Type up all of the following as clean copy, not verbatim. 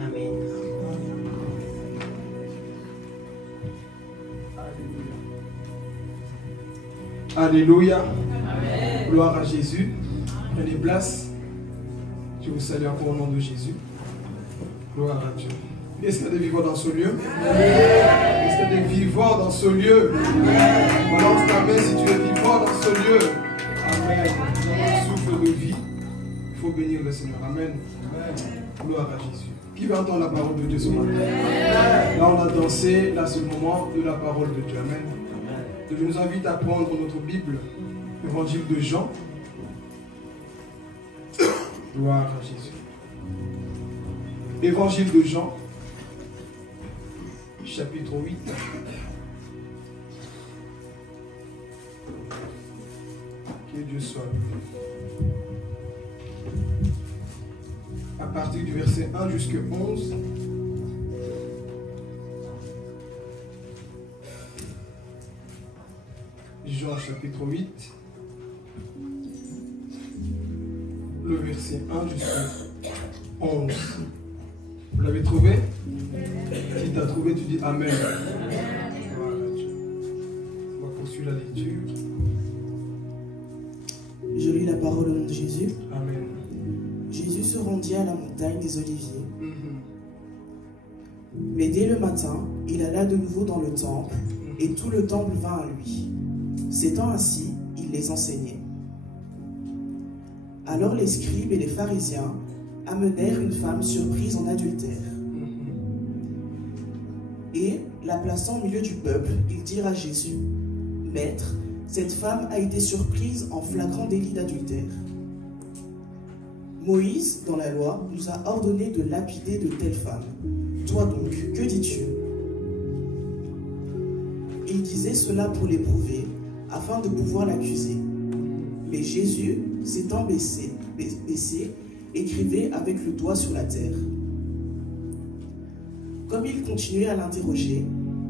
Amen. Alléluia. Amen. Gloire à Jésus. Prenez place. Je vous salue encore au nom de Jésus. Gloire à Dieu. Est-ce qu'il y a des vivants dans ce lieu? Est-ce qu'il y a des vivants dans ce lieu? Balance ta main si tu es vivant dans ce lieu. Amen. Nous avons un souffle de vie. Il faut bénir le Seigneur. Amen. Gloire à Jésus. Qui va entendre la parole de Dieu ce matin? Là, on a dansé. Là, c'est le moment de la parole de Dieu. Amen. Et je nous invite à prendre notre Bible, Évangile de Jean. Gloire à Jésus. Évangile de Jean, chapitre 8. Que Dieu soit loué. À partir du verset 1 jusqu'à 11. Jean chapitre 8. Le verset 1 jusqu'à 11. Vous l'avez trouvé? Si tu as trouvé, tu dis Amen. Voilà, on va poursuivre la lecture. Je lis la parole au nom de Jésus. Amen. Jésus se rendit à la montagne des Oliviers. Mais dès le matin, il alla de nouveau dans le temple, et tout le temple vint à lui. S'étant assis, il les enseignait. Alors les scribes et les pharisiens amenèrent une femme surprise en adultère. Et, la plaçant au milieu du peuple, ils dirent à Jésus, « Maître, cette femme a été surprise en flagrant délit d'adultère. Moïse, dans la loi, nous a ordonné de lapider de telles femmes. Toi donc, que dis-tu » Il disait cela pour l'éprouver, afin de pouvoir l'accuser. Mais Jésus, s'étant baissé, écrivait avec le doigt sur la terre. Comme il continuait à l'interroger,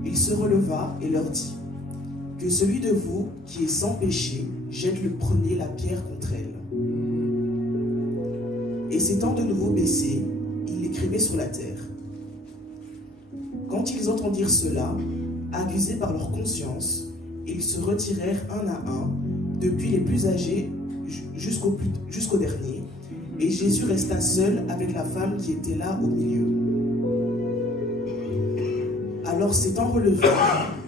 il se releva et leur dit, « Que celui de vous qui est sans péché jette le premier la pierre contre elle. » Et s'étant de nouveau baissé, il écrivait sur la terre. Quand ils entendirent cela, accusés par leur conscience, ils se retirèrent un à un, depuis les plus âgés jusqu'au dernier, et Jésus resta seul avec la femme qui était là au milieu. Alors s'étant relevé,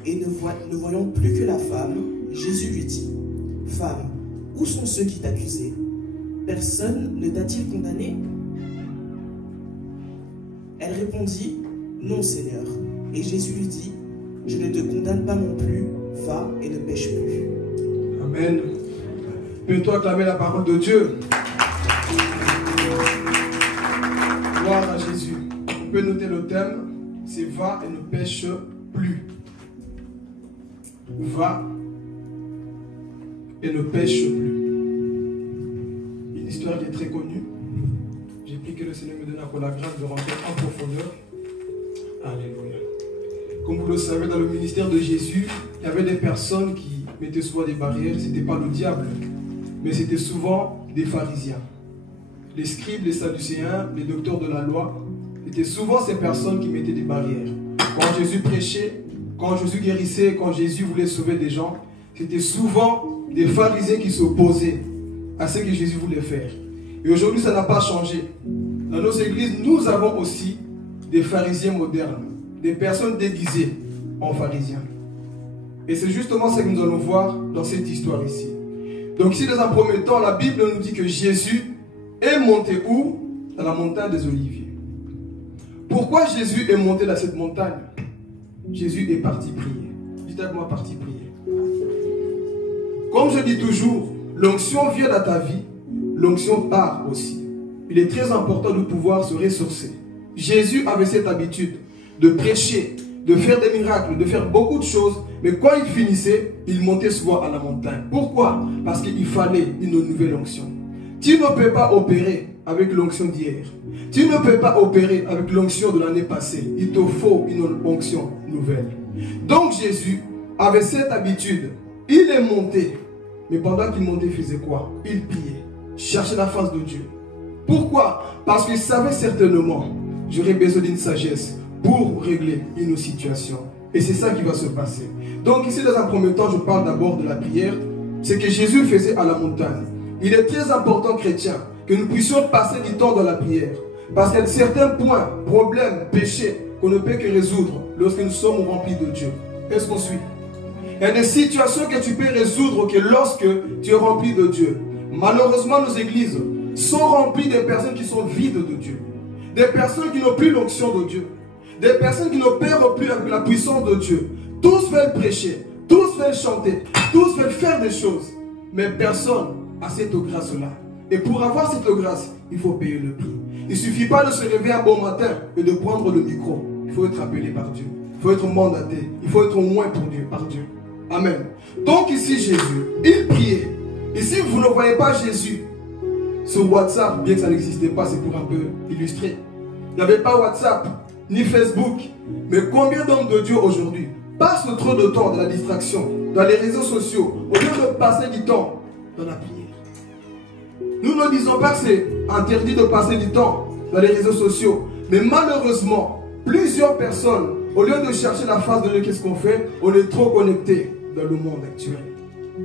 et ne voyant plus que la femme, Jésus lui dit, « Femme, où sont ceux qui t'accusaient? Personne ne t'a-t-il condamné ?» Elle répondit, « Non, Seigneur. » Et Jésus lui dit, « Je ne te condamne pas non plus, va et ne pêche plus. » Amen. Peux-tu acclamer la parole de Dieu? Gloire à Jésus. On peut noter le thème, c'est va et ne pêche plus. Va et ne pêche plus. Une histoire qui est très connue. J'ai pris que le Seigneur me donne encore la grâce de rentrer en profondeur. Alléluia. Comme vous le savez, dans le ministère de Jésus, il y avait des personnes qui mettaient souvent des barrières. Ce n'était pas le diable, mais c'était souvent des pharisiens. Les scribes, les sadducéens, les docteurs de la loi, c'était souvent ces personnes qui mettaient des barrières. Quand Jésus prêchait, quand Jésus guérissait, quand Jésus voulait sauver des gens, c'était souvent des pharisiens qui s'opposaient à ce que Jésus voulait faire. Et aujourd'hui, ça n'a pas changé. Dans nos églises, nous avons aussi des pharisiens modernes, des personnes déguisées en pharisiens. Et c'est justement ce que nous allons voir dans cette histoire ici. Donc ici, dans un premier temps, la Bible nous dit que Jésus est monté où? Dans la montagne des Oliviers. Pourquoi Jésus est monté dans cette montagne? Jésus est parti prier. Dites avec moi, parti prier. Comme je dis toujours, l'onction vient dans ta vie, l'onction part aussi. Il est très important de pouvoir se ressourcer. Jésus avait cette habitude de prêcher, de faire des miracles, de faire beaucoup de choses, mais quand il finissait, il montait souvent à la montagne. Pourquoi? Parce qu'il fallait une nouvelle onction. Tu ne peux pas opérer avec l'onction d'hier. Tu ne peux pas opérer avec l'onction de l'année passée. Il te faut une onction nouvelle. Donc Jésus avait cette habitude. Il est monté. Mais pendant qu'il montait, il faisait quoi? Il priait. Cherchait la face de Dieu. Pourquoi? Parce qu'il savait certainement, j'aurai besoin d'une sagesse pour régler une situation. Et c'est ça qui va se passer. Donc ici, dans un premier temps, je parle d'abord de la prière. C'est que Jésus faisait à la montagne. Il est très important, chrétien, que nous puissions passer du temps dans la prière. Parce qu'il y a certains points, problèmes, péchés, qu'on ne peut que résoudre lorsque nous sommes remplis de Dieu. Est-ce qu'on suit? Il y a des situations que tu peux résoudre que lorsque tu es rempli de Dieu. Malheureusement, nos églises sont remplies de personnes qui sont vides de Dieu. Des personnes qui n'ont plus l'onction de Dieu. Des personnes qui n'opèrent plus avec la puissance de Dieu. Tous veulent prêcher, tous veulent chanter, tous veulent faire des choses. Mais personne n'a cette grâce-là. Et pour avoir cette grâce, il faut payer le prix. Il ne suffit pas de se réveiller un bon matin et de prendre le micro. Il faut être appelé par Dieu. Il faut être mandaté. Il faut être au moins pour Dieu, par Dieu. Amen. Donc ici, Jésus, il priait. Ici, vous ne voyez pas Jésus sur WhatsApp, bien que ça n'existait pas, c'est pour un peu illustrer. Il n'y avait pas WhatsApp, ni Facebook. Mais combien d'hommes de Dieu aujourd'hui passent trop de temps dans la distraction, dans les réseaux sociaux, au lieu de passer du temps dans la prière? Nous ne disons pas que c'est interdit de passer du temps dans les réseaux sociaux. Mais malheureusement, plusieurs personnes, au lieu de chercher la face de Dieu, qu'est-ce qu'on fait? On est trop connecté dans le monde actuel.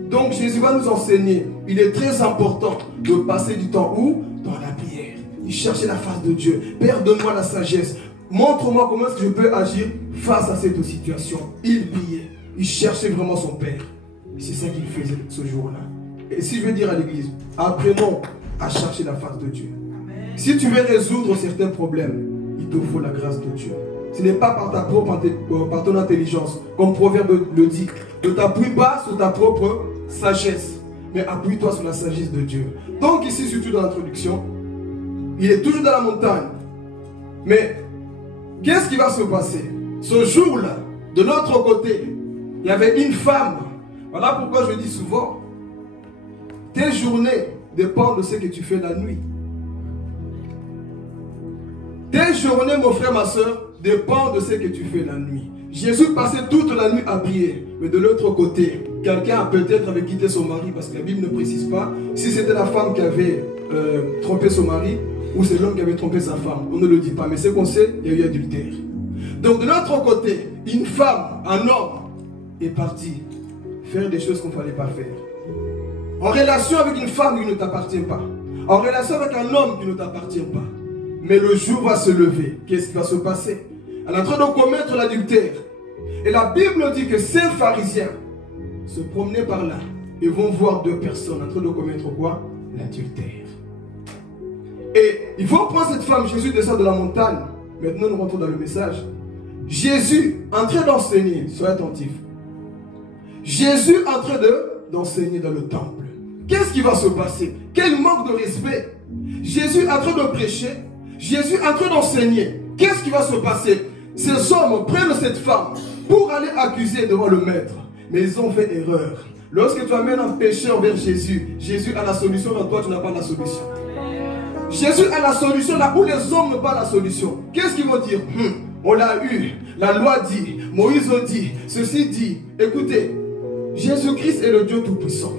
Donc Jésus va nous enseigner, il est très important de passer du temps où? Dans la prière. Il cherchait la face de Dieu. Père, donne-moi la sagesse. Montre-moi comment est-ce que je peux agir face à cette situation. Il priait. Il cherchait vraiment son Père. C'est ça qu'il faisait ce jour-là. Et si je veux dire à l'église, apprenons à chercher la face de Dieu. Amen. Si tu veux résoudre certains problèmes, il te faut la grâce de Dieu. Ce n'est pas par ton intelligence, comme Proverbe le dit. Ne t'appuie pas sur ta propre sagesse, mais appuie-toi sur la sagesse de Dieu. Donc ici, surtout dans l'introduction, il est toujours dans la montagne. Mais qu'est-ce qui va se passer? Ce jour-là, de l'autre côté, il y avait une femme. Voilà pourquoi je dis souvent, tes journées dépendent de ce que tu fais la nuit. Tes journées, mon frère, ma soeur, dépendent de ce que tu fais la nuit. Jésus passait toute la nuit à prier. Mais de l'autre côté, quelqu'un peut-être avait quitté son mari, parce que la Bible ne précise pas si c'était la femme qui avait trompé son mari ou c'est l'homme qui avait trompé sa femme. On ne le dit pas, mais ce qu'on sait, il y a eu adultère. Donc de l'autre côté, une femme, un homme est parti faire des choses qu'on ne fallait pas faire. En relation avec une femme qui ne t'appartient pas. En relation avec un homme qui ne t'appartient pas. Mais le jour va se lever. Qu'est-ce qui va se passer? Elle est en train de commettre l'adultère. Et la Bible dit que ces pharisiens se promenaient par là et vont voir deux personnes en train de commettre quoi? L'adultère. Et il faut prendre cette femme. Jésus descend de la montagne. Maintenant, nous rentrons dans le message. Jésus en train d'enseigner. Soyez attentifs. Jésus en train d'enseigner dans le temple. Qu'est-ce qui va se passer? Quel manque de respect! Jésus en train de prêcher. Jésus en train d'enseigner. Qu'est-ce qui va se passer? Ces hommes prennent cette femme pour aller accuser devant le maître. Mais ils ont fait erreur. Lorsque tu amènes un pécheur vers Jésus, Jésus a la solution, mais toi tu n'as pas la solution. Jésus a la solution là où les hommes n'ont pas la solution. Qu'est-ce qu'ils vont dire? On l'a eu, la loi dit, Moïse dit, ceci dit. Écoutez, Jésus-Christ est le Dieu Tout-Puissant.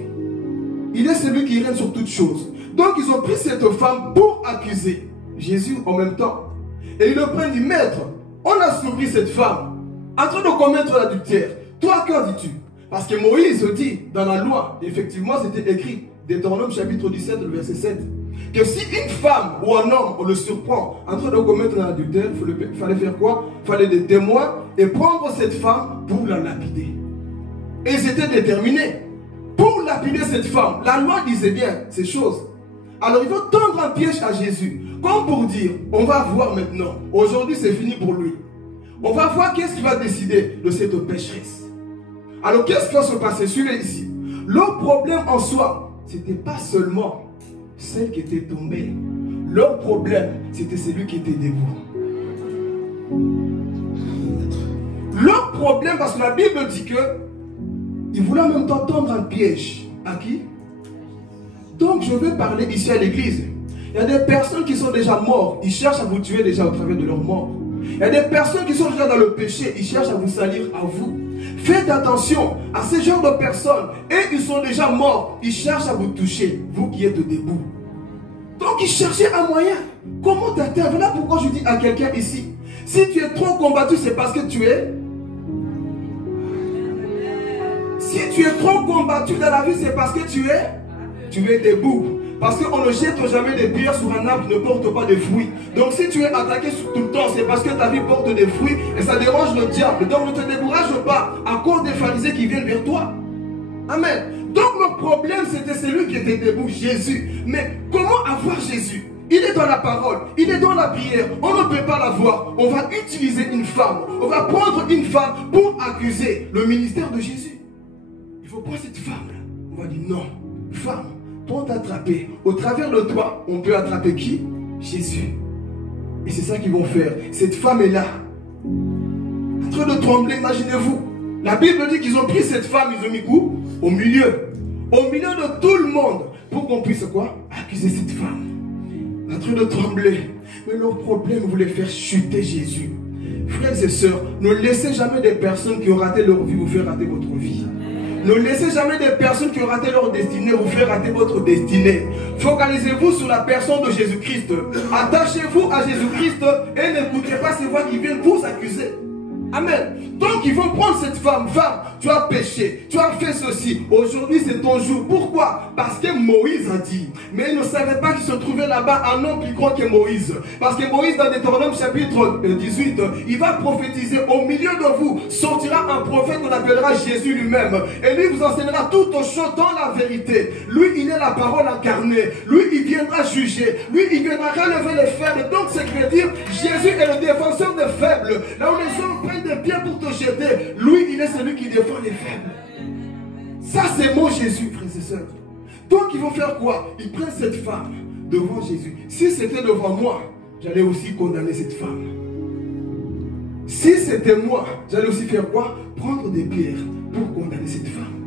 Il est celui qui règne sur toutes choses. Donc ils ont pris cette femme pour accuser Jésus en même temps. Et ils le prennent, ils disent, maître, on a surpris cette femme en train de commettre l'adultère. Toi, qu'en dis-tu? Parce que Moïse dit dans la loi, effectivement c'était écrit, Deutéronome chapitre 17, le verset 7, que si une femme ou un homme, on le surprend en train de commettre l'adultère, il fallait faire quoi? Il fallait des témoins et prendre cette femme pour la lapider. Et ils étaient déterminés pour lapider cette femme. La loi disait bien ces choses. Alors ils vont tendre un piège à Jésus, comme pour dire, on va voir maintenant, aujourd'hui c'est fini pour lui. On va voir qu'est-ce qu'il va décider de cette pécheresse. Alors qu'est-ce qui va se passer? Suivez ici. Le problème en soi, ce n'était pas seulement celle qui était tombée. Leur problème, c'était celui qui était debout. Leur problème, parce que la Bible dit que il voulait en même temps tendre un piège. À qui? Donc je vais parler ici à l'église. Il y a des personnes qui sont déjà mortes. Ils cherchent à vous tuer déjà au travers de leur mort. Il y a des personnes qui sont déjà dans le péché. Ils cherchent à vous salir à vous. Faites attention à ce genre de personnes. Et ils sont déjà morts. Ils cherchent à vous toucher, vous qui êtes debout. Donc ils cherchaient un moyen Comment t'atteindre? Voilà pourquoi je dis à quelqu'un ici, si tu es trop combattu, c'est parce que tu es... Si tu es trop combattu dans la vie, c'est parce que tu es debout. Parce qu'on ne jette jamais des pierres sur un arbre qui ne porte pas de fruits. Donc si tu es attaqué tout le temps, c'est parce que ta vie porte des fruits et ça dérange le diable. Donc ne te décourage pas à cause des pharisiens qui viennent vers toi. Amen. Donc le problème, c'était celui qui était debout, Jésus. Mais comment avoir Jésus? Il est dans la parole, il est dans la prière. On ne peut pas l'avoir. On va utiliser une femme. On va prendre une femme pour accuser le ministère de Jésus. Il faut prendre cette femme-là. On va dire non, femme. Pour t'attraper, au travers de toi, on peut attraper qui? Jésus. Et c'est ça qu'ils vont faire. Cette femme est là, en train de trembler, imaginez-vous. La Bible dit qu'ils ont pris cette femme, ils ont mis où? Au milieu de tout le monde, pour qu'on puisse quoi? Accuser cette femme. En train de trembler. Mais leur problème voulait faire chuter Jésus. Frères et sœurs, ne laissez jamais des personnes qui ont raté leur vie vous faire rater votre vie. Ne laissez jamais des personnes qui ont raté leur destinée vous faire rater votre destinée. Focalisez-vous sur la personne de Jésus-Christ. Attachez-vous à Jésus-Christ et n'écoutez pas ces voix qui viennent vous accuser. Amen. Donc ils vont prendre cette femme. Femme, tu as péché, tu as fait ceci. Aujourd'hui c'est ton jour. Pourquoi? Parce que Moïse a dit. Mais ils ne savaient pas qu'il se trouvait là-bas un homme plus grand que Moïse. Parce que Moïse dans Deutéronome chapitre 18, il va prophétiser. Au milieu de vous sortira un prophète qu'on appellera Jésus lui-même. Et lui vous enseignera tout au chaud dans la vérité. Lui il est la parole incarnée. Lui il viendra juger. Lui il viendra relever les faibles. Donc c'est que dire Jésus est le défenseur des faibles. Là où les hommes prennent des pierres pour te jeter, lui il est celui qui défend les faibles. Ça c'est mon Jésus, frères et sœurs. Donc ils vont faire quoi? Ils prennent cette femme devant Jésus. Si c'était devant moi, j'allais aussi condamner cette femme. Si c'était moi, j'allais aussi faire quoi? Prendre des pierres pour condamner cette femme.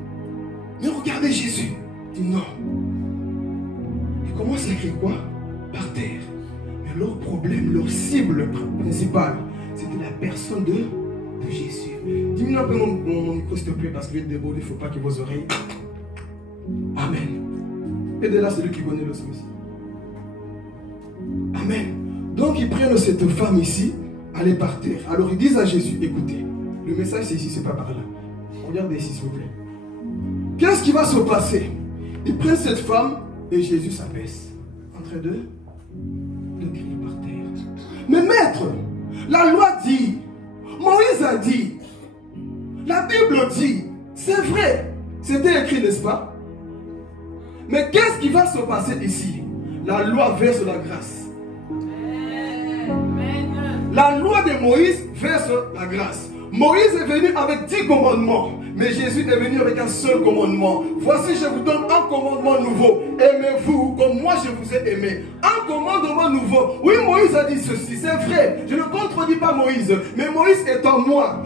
Mais regardez Jésus. Il dit non. Il commence à écrire quoi? Par terre. Mais leur problème, leur cible principale, c'était la personne de Jésus. Diminue un peu mon micro s'il te plaît parce qu'il est débordé, il ne faut pas que vos oreilles. Amen. Et de là, celui qui connaît le son ici. Amen. Donc ils prennent cette femme ici, elle est par terre. Alors ils disent à Jésus, écoutez, le message c'est ici, c'est pas par là. Regardez ici s'il vous plaît. Qu'est-ce qui va se passer? Ils prennent cette femme et Jésus s'abaisse. En train de crier par terre. Mais maître, la loi dit, Moïse a dit, la Bible dit, c'est vrai, c'était écrit, n'est-ce pas? Mais qu'est-ce qui va se passer ici? La loi verse la grâce. La loi de Moïse verse la grâce. Moïse est venu avec 10 commandements, mais Jésus est venu avec un seul commandement. Voici, je vous donne un commandement nouveau. Aimez-vous comme moi je vous ai aimé. Un commandement nouveau. Oui, Moïse a dit ceci, c'est vrai. Je ne contredis pas Moïse, mais Moïse est en moi.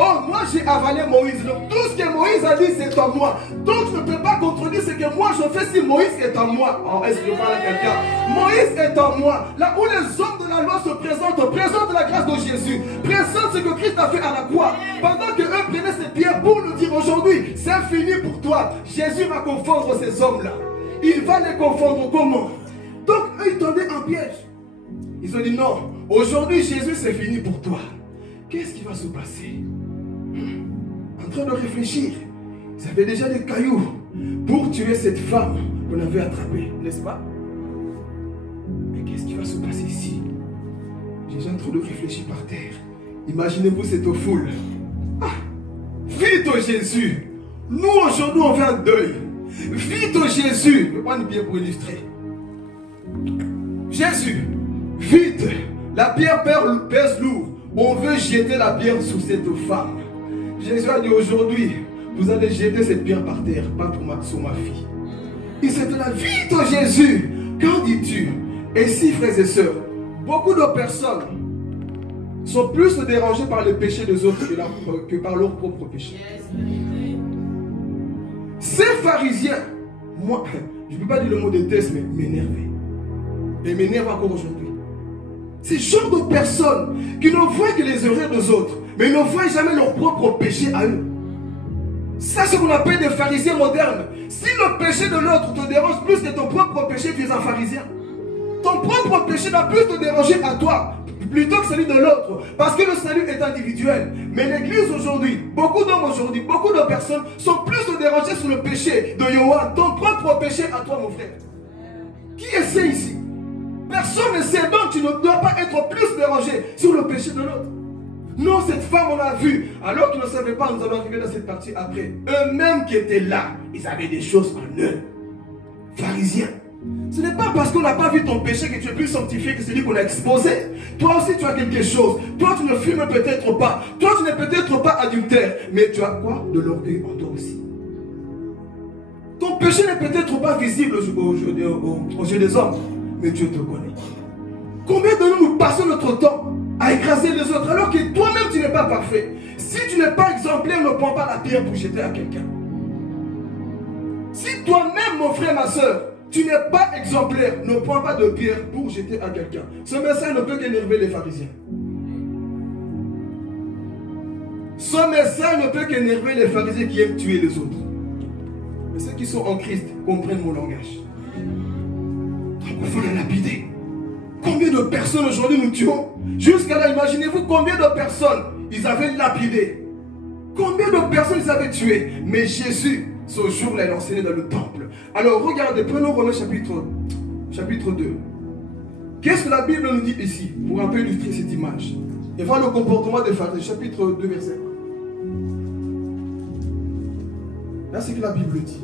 Oh, moi j'ai avalé Moïse. Donc tout ce que Moïse a dit, c'est en moi. Donc je ne peux pas contredire ce que moi je fais si Moïse est en moi. Oh, est-ce que je parle à quelqu'un? Moïse est en moi. Là où les hommes de la loi se présentent la grâce de Jésus, présentent ce que Christ a fait à la croix. Pendant que eux prenaient ces pierres pour nous dire aujourd'hui, c'est fini pour toi. Jésus va confondre ces hommes-là. Il va les confondre comment? Donc eux ils tendaient un piège. Ils ont dit non, aujourd'hui Jésus c'est fini pour toi. Qu'est-ce qui va se passer? En train de réfléchir, ils avaient déjà des cailloux pour tuer cette femme qu'on avait attrapée, n'est-ce pas? Mais qu'est-ce qui va se passer ici? Jésus est en train de réfléchir par terre. Imaginez-vous cette foule. Ah, vite Jésus, nous aujourd'hui on fait un deuil. Vite Jésus, je vais prendre une pierre pour illustrer. Jésus, vite, la pierre pèse lourd. On veut jeter la pierre sur cette femme. Jésus a dit aujourd'hui, vous allez jeter cette pierre par terre, pas sur ma fille. Il s'est dit là, vite Jésus, qu'en dis-tu? Et si, frères et sœurs, beaucoup de personnes sont plus dérangées par les péchés des autres que par leurs propres péchés. Ces pharisiens, moi, je ne peux pas dire le mot déteste, mais m'énerver. Et m'énerve encore aujourd'hui. Ces genres de personnes qui ne voient que les erreurs des autres, mais ils ne voient jamais leur propre péché à eux. Ça, c'est ce qu'on appelle des pharisiens modernes. Si le péché de l'autre te dérange plus que ton propre péché, tu es un pharisien. Ton propre péché n'a plus te déranger à toi, plutôt que celui de l'autre. Parce que le salut est individuel. Mais l'église aujourd'hui, beaucoup d'hommes aujourd'hui, beaucoup de personnes sont plus dérangés sur le péché de Yohan. Ton propre péché à toi, mon frère. Qui essaie ici? Personne ne sait, donc tu ne dois pas être plus dérangé sur le péché de l'autre. Non, cette femme, on l'a vue. Alors qu'ils ne savaient pas, nous allons arriver dans cette partie après. Eux-mêmes qui étaient là, ils avaient des choses en eux. Pharisiens. Ce n'est pas parce qu'on n'a pas vu ton péché que tu es plus sanctifié que celui qu'on a exposé. Toi aussi, tu as quelque chose. Toi, tu ne fumes peut-être pas. Toi, tu n'es peut-être pas adultère. Mais tu as quoi? De l'orgueil en toi aussi. Ton péché n'est peut-être pas visible aux yeux des hommes. Mais Dieu te connaît. Combien de nous passons notre temps à écraser les autres alors que toi-même tu n'es pas parfait? Si tu n'es pas exemplaire, ne prends pas la pierre pour jeter à quelqu'un. Si toi-même, mon frère, ma soeur, tu n'es pas exemplaire, ne prends pas de pierre pour jeter à quelqu'un. Ce message ne peut qu'énerver les pharisiens. Ce message ne peut qu'énerver les pharisiens qui aiment tuer les autres. Mais ceux qui sont en Christ comprennent mon langage. Donc il faut les lapider. Combien de personnes aujourd'hui nous tuons? Jusqu'à là, imaginez-vous combien de personnes ils avaient lapidé. Combien de personnes ils avaient tué. Mais Jésus, ce jour-là, il enseignait dans le temple. Alors regardez, prenons Romains chapitre 2. Qu'est-ce que la Bible nous dit ici? Pour un peu illustrer cette image. Et voir le comportement des pharisiens. Chapitre 2, verset 1. Là, c'est que la Bible dit.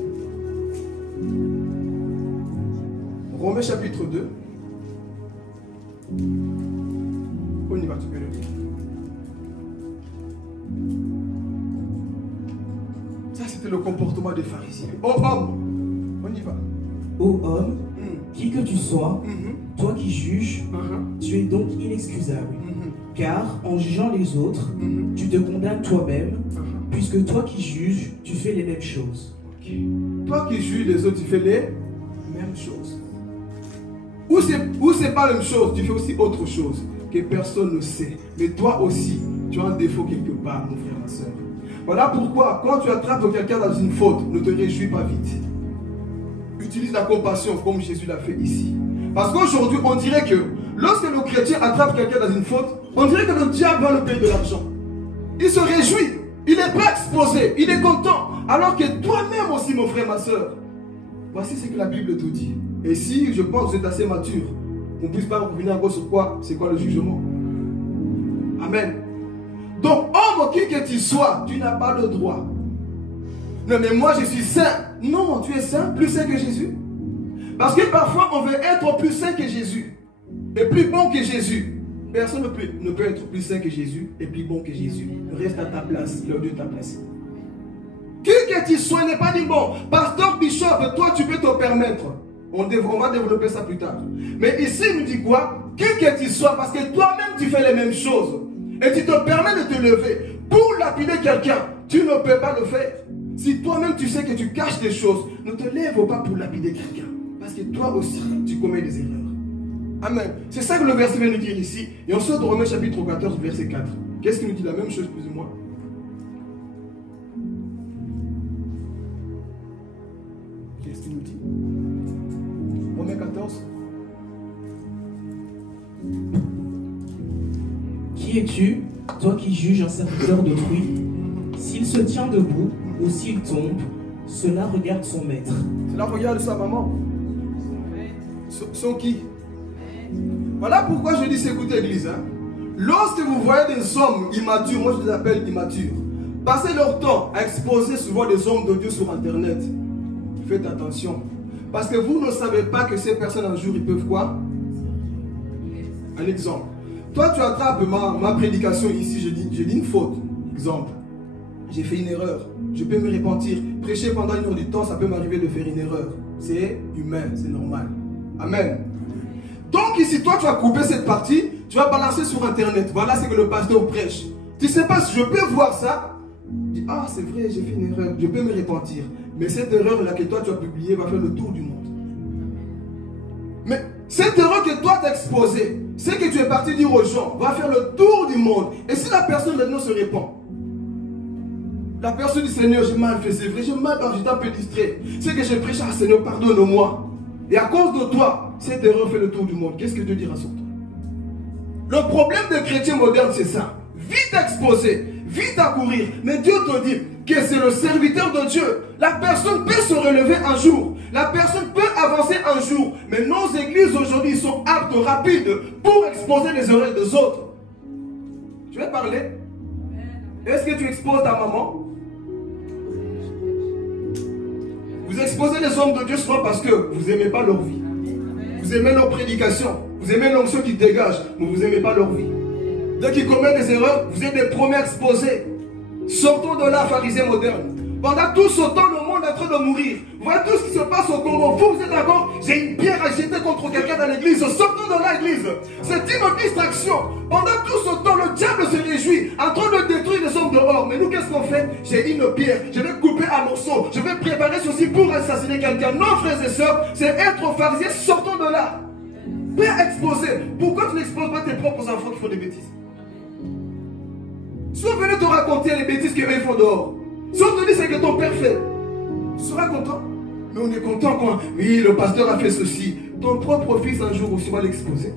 Romains chapitre 2. On y va, tu peux le lire. Ça, c'était le comportement des pharisiens. Oh homme, on y va. Ô homme, qui que tu sois, toi qui juges, tu es donc inexcusable. Car en jugeant les autres, tu te condamnes toi-même, puisque toi qui juges, tu fais les mêmes choses. Toi qui juges les autres, tu fais les mêmes choses. Ou c'est pas la même chose, tu fais aussi autre chose que personne ne sait. Mais toi aussi, tu as un défaut quelque part, mon frère, ma soeur. Voilà pourquoi, quand tu attrapes quelqu'un dans une faute, ne te réjouis pas vite. Utilise la compassion comme Jésus l'a fait ici. Parce qu'aujourd'hui, on dirait que lorsque le chrétien attrape quelqu'un dans une faute, on dirait que le diable va le payer de l'argent. Il se réjouit, il est prêt à exposer, il est content. Alors que toi-même aussi, mon frère, ma soeur, voici ce que la Bible te dit. Et si je pense que vous êtes assez mature, qu'on ne puisse pas revenir encore sur quoi, c'est quoi le jugement. Amen. Donc, homme qui que tu sois, tu n'as pas le droit. Non, mais moi je suis saint. Non, tu es saint, plus saint que Jésus. Parce que parfois on veut être plus saint que Jésus et plus bon que Jésus. Personne ne peut être plus saint que Jésus et plus bon que Jésus. Reste à ta place, là où Dieu t'a placé. Qui que tu sois n'est pas dit bon. Pasteur Bishop, toi tu peux te permettre. On va développer ça plus tard. Mais ici il nous dit quoi? Qui que tu sois, parce que toi-même tu fais les mêmes choses. Et tu te permets de te lever pour lapider quelqu'un. Tu ne peux pas le faire. Si toi-même tu sais que tu caches des choses, ne te lève pas pour lapider quelqu'un. Parce que toi aussi, tu commets des erreurs. Amen. C'est ça que le verset vient nous dire ici. Et on sort de Romains chapitre 14, verset 4. Qu'est-ce qu'il nous dit? La même chose plus ou moins. Qu'est-ce qu'il nous dit? Romains 14. Qui es-tu, toi qui juges un serviteur d'autrui? S'il se tient debout ou s'il tombe, cela regarde son maître. Cela regarde sa maman. Son qui? Voilà pourquoi je dis s'écouter l'église. Lorsque vous voyez des hommes immatures, moi je les appelle immatures, passer leur temps à exposer souvent des hommes de Dieu sur internet, faites attention. Parce que vous ne savez pas que ces personnes un jour ils peuvent quoi? Un exemple. Toi tu attrapes ma prédication ici, j'ai dit une faute. Exemple. J'ai fait une erreur. Je peux me repentir. Prêcher pendant une heure du temps, ça peut m'arriver de faire une erreur. C'est humain, c'est normal. Amen. Donc ici, toi tu vas couper cette partie, tu vas balancer sur internet. Voilà ce que le pasteur prêche. Tu ne sais pas si je peux voir ça. Dis, ah c'est vrai, j'ai fait une erreur. Je peux me repentir. Mais cette erreur-là que toi tu as publiée va faire le tour du monde. Mais cette erreur que toi tu as exposée, c'est que tu es parti dire aux gens, va faire le tour du monde. Et si la personne maintenant se répand, la personne dit, Seigneur, j'ai mal fait, c'est vrai, j'ai mal, j'étais un peu distrait. C'est que j'ai prêché, ah Seigneur, pardonne-moi. Et à cause de toi, Cette erreur fait le tour du monde. Qu'est-ce que Dieu dira sur toi? Le problème des chrétiens modernes, c'est ça. Vite exposé, vite à courir. Mais Dieu te dit que c'est le serviteur de Dieu. La personne peut se relever un jour. La personne peut avancer un jour. Mais nos églises aujourd'hui sont aptes, rapides pour exposer les erreurs des autres. Tu veux parler? Est-ce que tu exposes ta maman? Vous exposez les hommes de Dieu souvent parce que vous n'aimez pas leur vie. Vous aimez leur prédication. Vous aimez l'onction qui dégage, mais vous n'aimez pas leur vie. Dès qu'ils commettent des erreurs, vous êtes les premiers exposés. Sortons de là, pharisiens modernes. Pendant tout ce temps, le monde est en train de mourir. Vous voyez tout ce qui se passe au Congo. Vous êtes d'accord? J'ai une pierre à jeter contre quelqu'un dans l'église. Sortons de là, l'église. C'est une distraction. Pendant tout ce temps, le diable se réjouit en train de détruire les hommes dehors. Mais nous, qu'est-ce qu'on fait? J'ai une pierre. Je vais couper un morceau. Je vais préparer ceci pour assassiner quelqu'un. Non, frères et sœurs, c'est être pharisien. Sortons de là. Père exposé. Pourquoi tu n'exposes pas tes propres enfants qui font des bêtises? Si on venait te raconter les bêtises qu'ils font dehors, si on te dit c'est que ton père fait, tu seras content. Mais on est content quand, oui, le pasteur a fait ceci. Ton propre fils un jour aussi va l'exposer.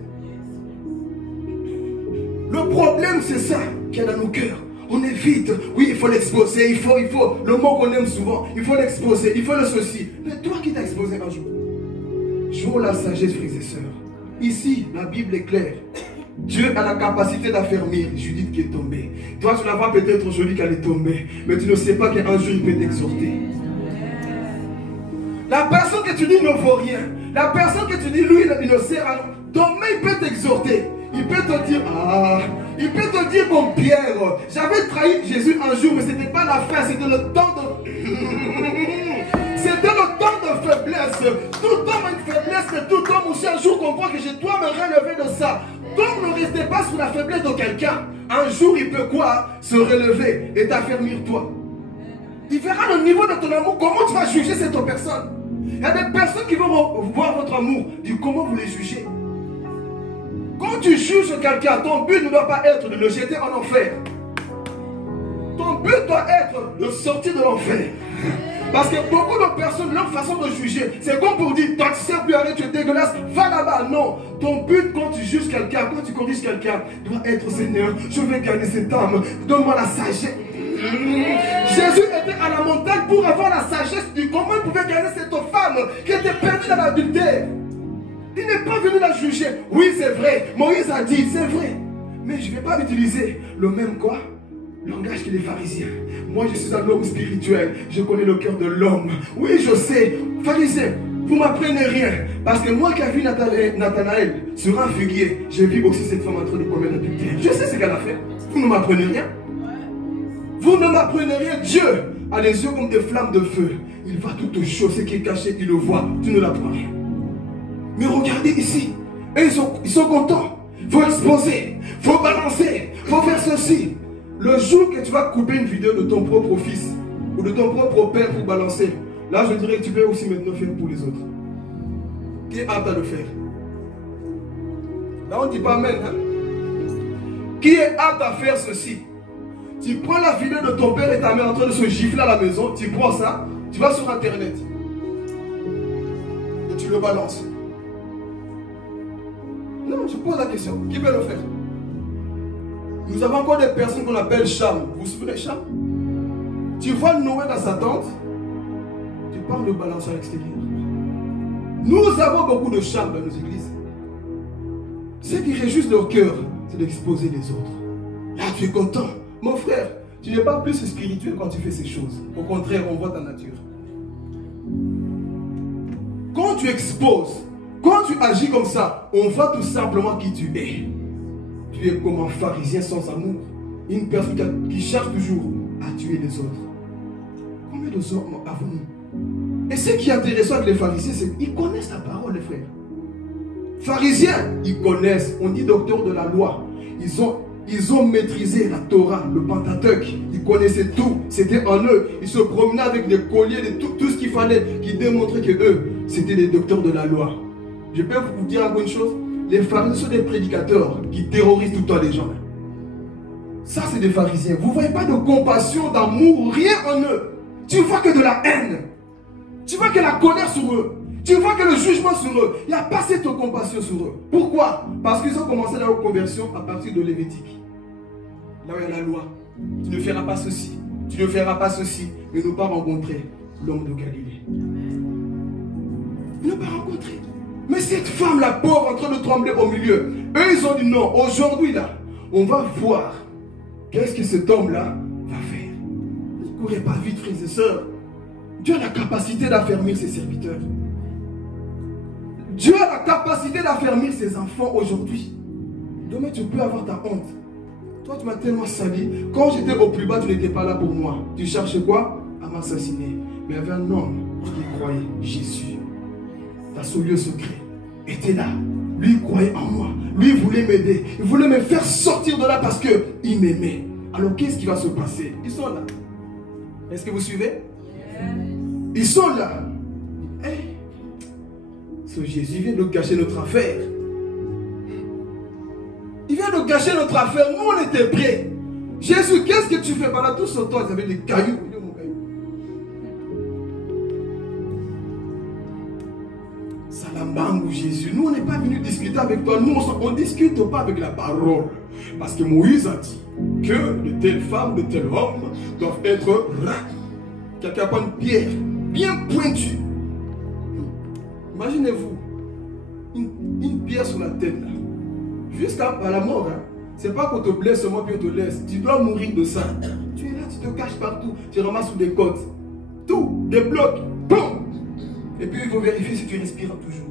Le problème c'est ça qu'il y a dans nos cœurs. On évite, oui, il faut l'exposer, il faut, le mot qu'on aime souvent, il faut l'exposer, il faut le ceci. Mais toi qui t'as exposé un jour, joue la sagesse, frères et sœurs. Ici, la Bible est claire. Dieu a la capacité d'affermir Judith qui est tombée. Toi, tu la vois peut-être aujourd'hui qu'elle est tombée, mais tu ne sais pas qu'un jour il peut t'exhorter. La personne que tu dis ne vaut rien. La personne que tu dis, lui, il ne sert à rien. Demain, il peut t'exhorter. Il peut te dire, il peut te dire comme Pierre, j'avais trahi Jésus un jour, mais ce n'était pas la fin, c'était le temps de... C'était le temps de faiblesse. Tout homme a une faiblesse, mais tout homme aussi un jour comprend que je dois me relever de ça. Donc ne restez pas sous la faiblesse de quelqu'un. Un jour il peut quoi? Se relever et t'affermir toi. Il verra le niveau de ton amour. Comment tu vas juger cette personne? Il y a des personnes qui vont voir votre amour. Dis comment vous les jugez? Quand tu juges quelqu'un, ton but ne doit pas être de le jeter en enfer. Ton but doit être de sortir de l'enfer. Parce que beaucoup de personnes, leur façon de juger, c'est comme pour dire, toi tu sais plus arrêter, tu es dégueulasse, va là-bas. Non, ton but quand tu juges quelqu'un, quand tu corriges quelqu'un, doit être Seigneur, je vais gagner cette âme, donne-moi la sagesse. Jésus était à la montagne pour avoir la sagesse du comment il pouvait gagner cette femme qui était perdue dans l'adultère. Il n'est pas venu la juger. Oui, c'est vrai, Moïse a dit, c'est vrai. Mais je ne vais pas utiliser le même quoi? Langage que les pharisiens. Moi je suis un homme spirituel. Je connais le cœur de l'homme. Oui je sais. Pharisiens, vous ne m'apprenez rien. Parce que moi qui ai vu Nathanaël sur un figuier, j'ai vu aussi cette femme en train de commettre l'adultère. Je sais ce qu'elle a fait. Vous ne m'apprenez rien. Vous ne m'apprenez rien. Dieu a les yeux comme des flammes de feu. Il voit toutes choses. Ce qui est caché, il le voit. Tu ne l'apprends rien. Mais regardez ici. Et ils sont contents. Il faut exposer. Il faut balancer. Il faut faire ceci. Le jour que tu vas couper une vidéo de ton propre fils ou de ton propre père pour balancer, là je dirais que tu peux aussi maintenant faire pour les autres. Qui est apte à le faire? Là on ne dit pas amen. Hein? Qui est apte à faire ceci? Tu prends la vidéo de ton père et ta mère en train de se gifler à la maison, tu prends ça, tu vas sur internet et tu le balances. Non, je pose la question, qui peut le faire? Nous avons encore des personnes qu'on appelle Cham. Vous vous souvenez Cham? Tu vois Noé dans sa tente, tu parles de balancer à l'extérieur. Nous avons beaucoup de Cham dans nos églises. Ce qui réjouit leur cœur, c'est d'exposer les autres. Là, tu es content. Mon frère, tu n'es pas plus spirituel quand tu fais ces choses. Au contraire, on voit ta nature. Quand tu exposes, quand tu agis comme ça, on voit tout simplement qui tu es. Tu es comme un pharisien sans amour. Une personne qui cherche toujours à tuer les autres. Combien de hommes avons-nous? Et ce qui est intéressant avec les pharisiens, c'est qu'ils connaissent la parole, les frères. Pharisiens, ils connaissent. On dit docteur de la loi. Ils ont maîtrisé la Torah, le Pentateuque. Ils connaissaient tout. C'était en eux. Ils se promenaient avec des colliers, tout ce qu'il fallait, qui démontraient que eux, c'était des docteurs de la loi. Je peux vous dire encore une chose. Les pharisiens sont des prédicateurs qui terrorisent tout le temps les gens. Ça, c'est des pharisiens. Vous ne voyez pas de compassion, d'amour, rien en eux. Tu ne vois que de la haine. Tu vois que la colère sur eux. Tu vois que le jugement sur eux, il n'y a pas cette compassion sur eux. Pourquoi? Parce qu'ils ont commencé leur conversion à partir de Lévitique. Là où il y a la loi. Tu ne feras pas ceci, tu ne feras pas ceci. Mais ils n'ont pas rencontré l'homme de Galilée. Ils n'ont pas rencontré. Mais cette femme, la pauvre, en train de trembler au milieu, eux, ils ont dit non, aujourd'hui, là, on va voir qu'est-ce que cet homme-là va faire. Ne courez pas vite, frères et sœurs. Dieu a la capacité d'affermir ses serviteurs. Dieu a la capacité d'affermir ses enfants aujourd'hui. Demain, tu peux avoir ta honte. Toi, tu m'as tellement sali. Quand j'étais au plus bas, tu n'étais pas là pour moi. Tu cherchais quoi? À m'assassiner. Mais il y avait un homme qui croyait, Jésus. Dans son lieu secret, était là. Lui, il croyait en moi. Lui, il voulait m'aider. Il voulait me faire sortir de là parce qu'il m'aimait. Alors, qu'est-ce qui va se passer? Ils sont là. Est-ce que vous suivez? Ils sont là. Hey. Ce Jésus vient de gâcher notre affaire. Il vient de gâcher notre affaire. Nous, on était prêts. Jésus, qu'est-ce que tu fais? Pendant tout ce temps, ils avaient des cailloux. Salambangu, Jésus. Nous, on n'est pas venu discuter avec toi. Nous, on ne discute pas avec la parole. Parce que Moïse a dit que de telles femmes, de tels hommes doivent être rares. Quelqu'un prend une pierre bien pointue. Imaginez-vous, une pierre sur la tête là. Jusqu'à la mort. Hein. C'est pas qu'on te blesse seulement puis on te laisse. Tu dois mourir de ça. Tu es là, tu te caches partout. Tu ramasses sous des côtes. Tout, des blocs. Boum. Et puis il faut vérifier si tu respires toujours.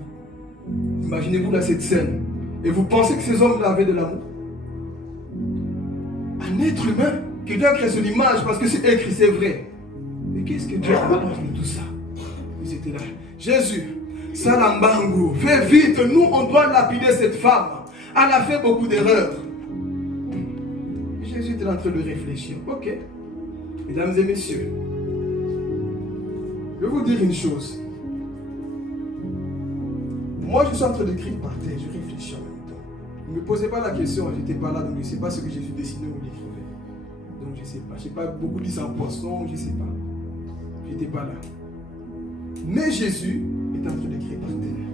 Imaginez-vous là cette scène. Et vous pensez que ces hommes-là avaient de l'amour? Un être humain qui doit créer son image parce que c'est écrit, c'est vrai. Mais qu'est-ce que Dieu a parlé de tout ça? Ils étaient là. Jésus, Salambangu, fais vite, nous on doit lapider cette femme. Elle a fait beaucoup d'erreurs. Jésus était en train de réfléchir. Ok. Mesdames et messieurs, je vais vous dire une chose. Moi, je suis en train d'écrire par terre, je réfléchis en même temps. Ne me posez pas la question, je n'étais pas là, donc je ne sais pas ce que Jésus dessinait ou l'écrivait. Donc je ne sais pas. Je n'ai pas beaucoup dit ça en poisson, je ne sais pas. Je n'étais pas là. Mais Jésus est en train d'écrire par terre.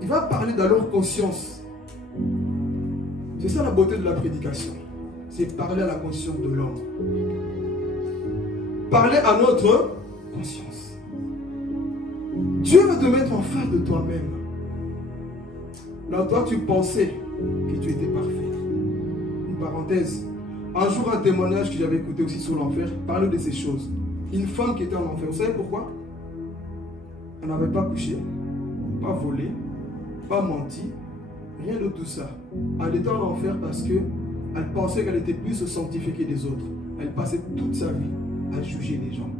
Il va parler dans leur conscience. C'est ça la beauté de la prédication. C'est parler à la conscience de l'homme. Parler à notre conscience. Dieu va te mettre en face de toi-même. Là, toi, tu pensais que tu étais parfait. Une parenthèse. Un jour, un témoignage que j'avais écouté aussi sur l'enfer parlait de ces choses. Une femme qui était en enfer. Vous savez pourquoi? Elle n'avait pas couché, pas volé, pas menti, rien de tout ça. Elle était en enfer parce qu'elle pensait qu'elle était plus sanctifiée que les autres. Elle passait toute sa vie à juger les gens.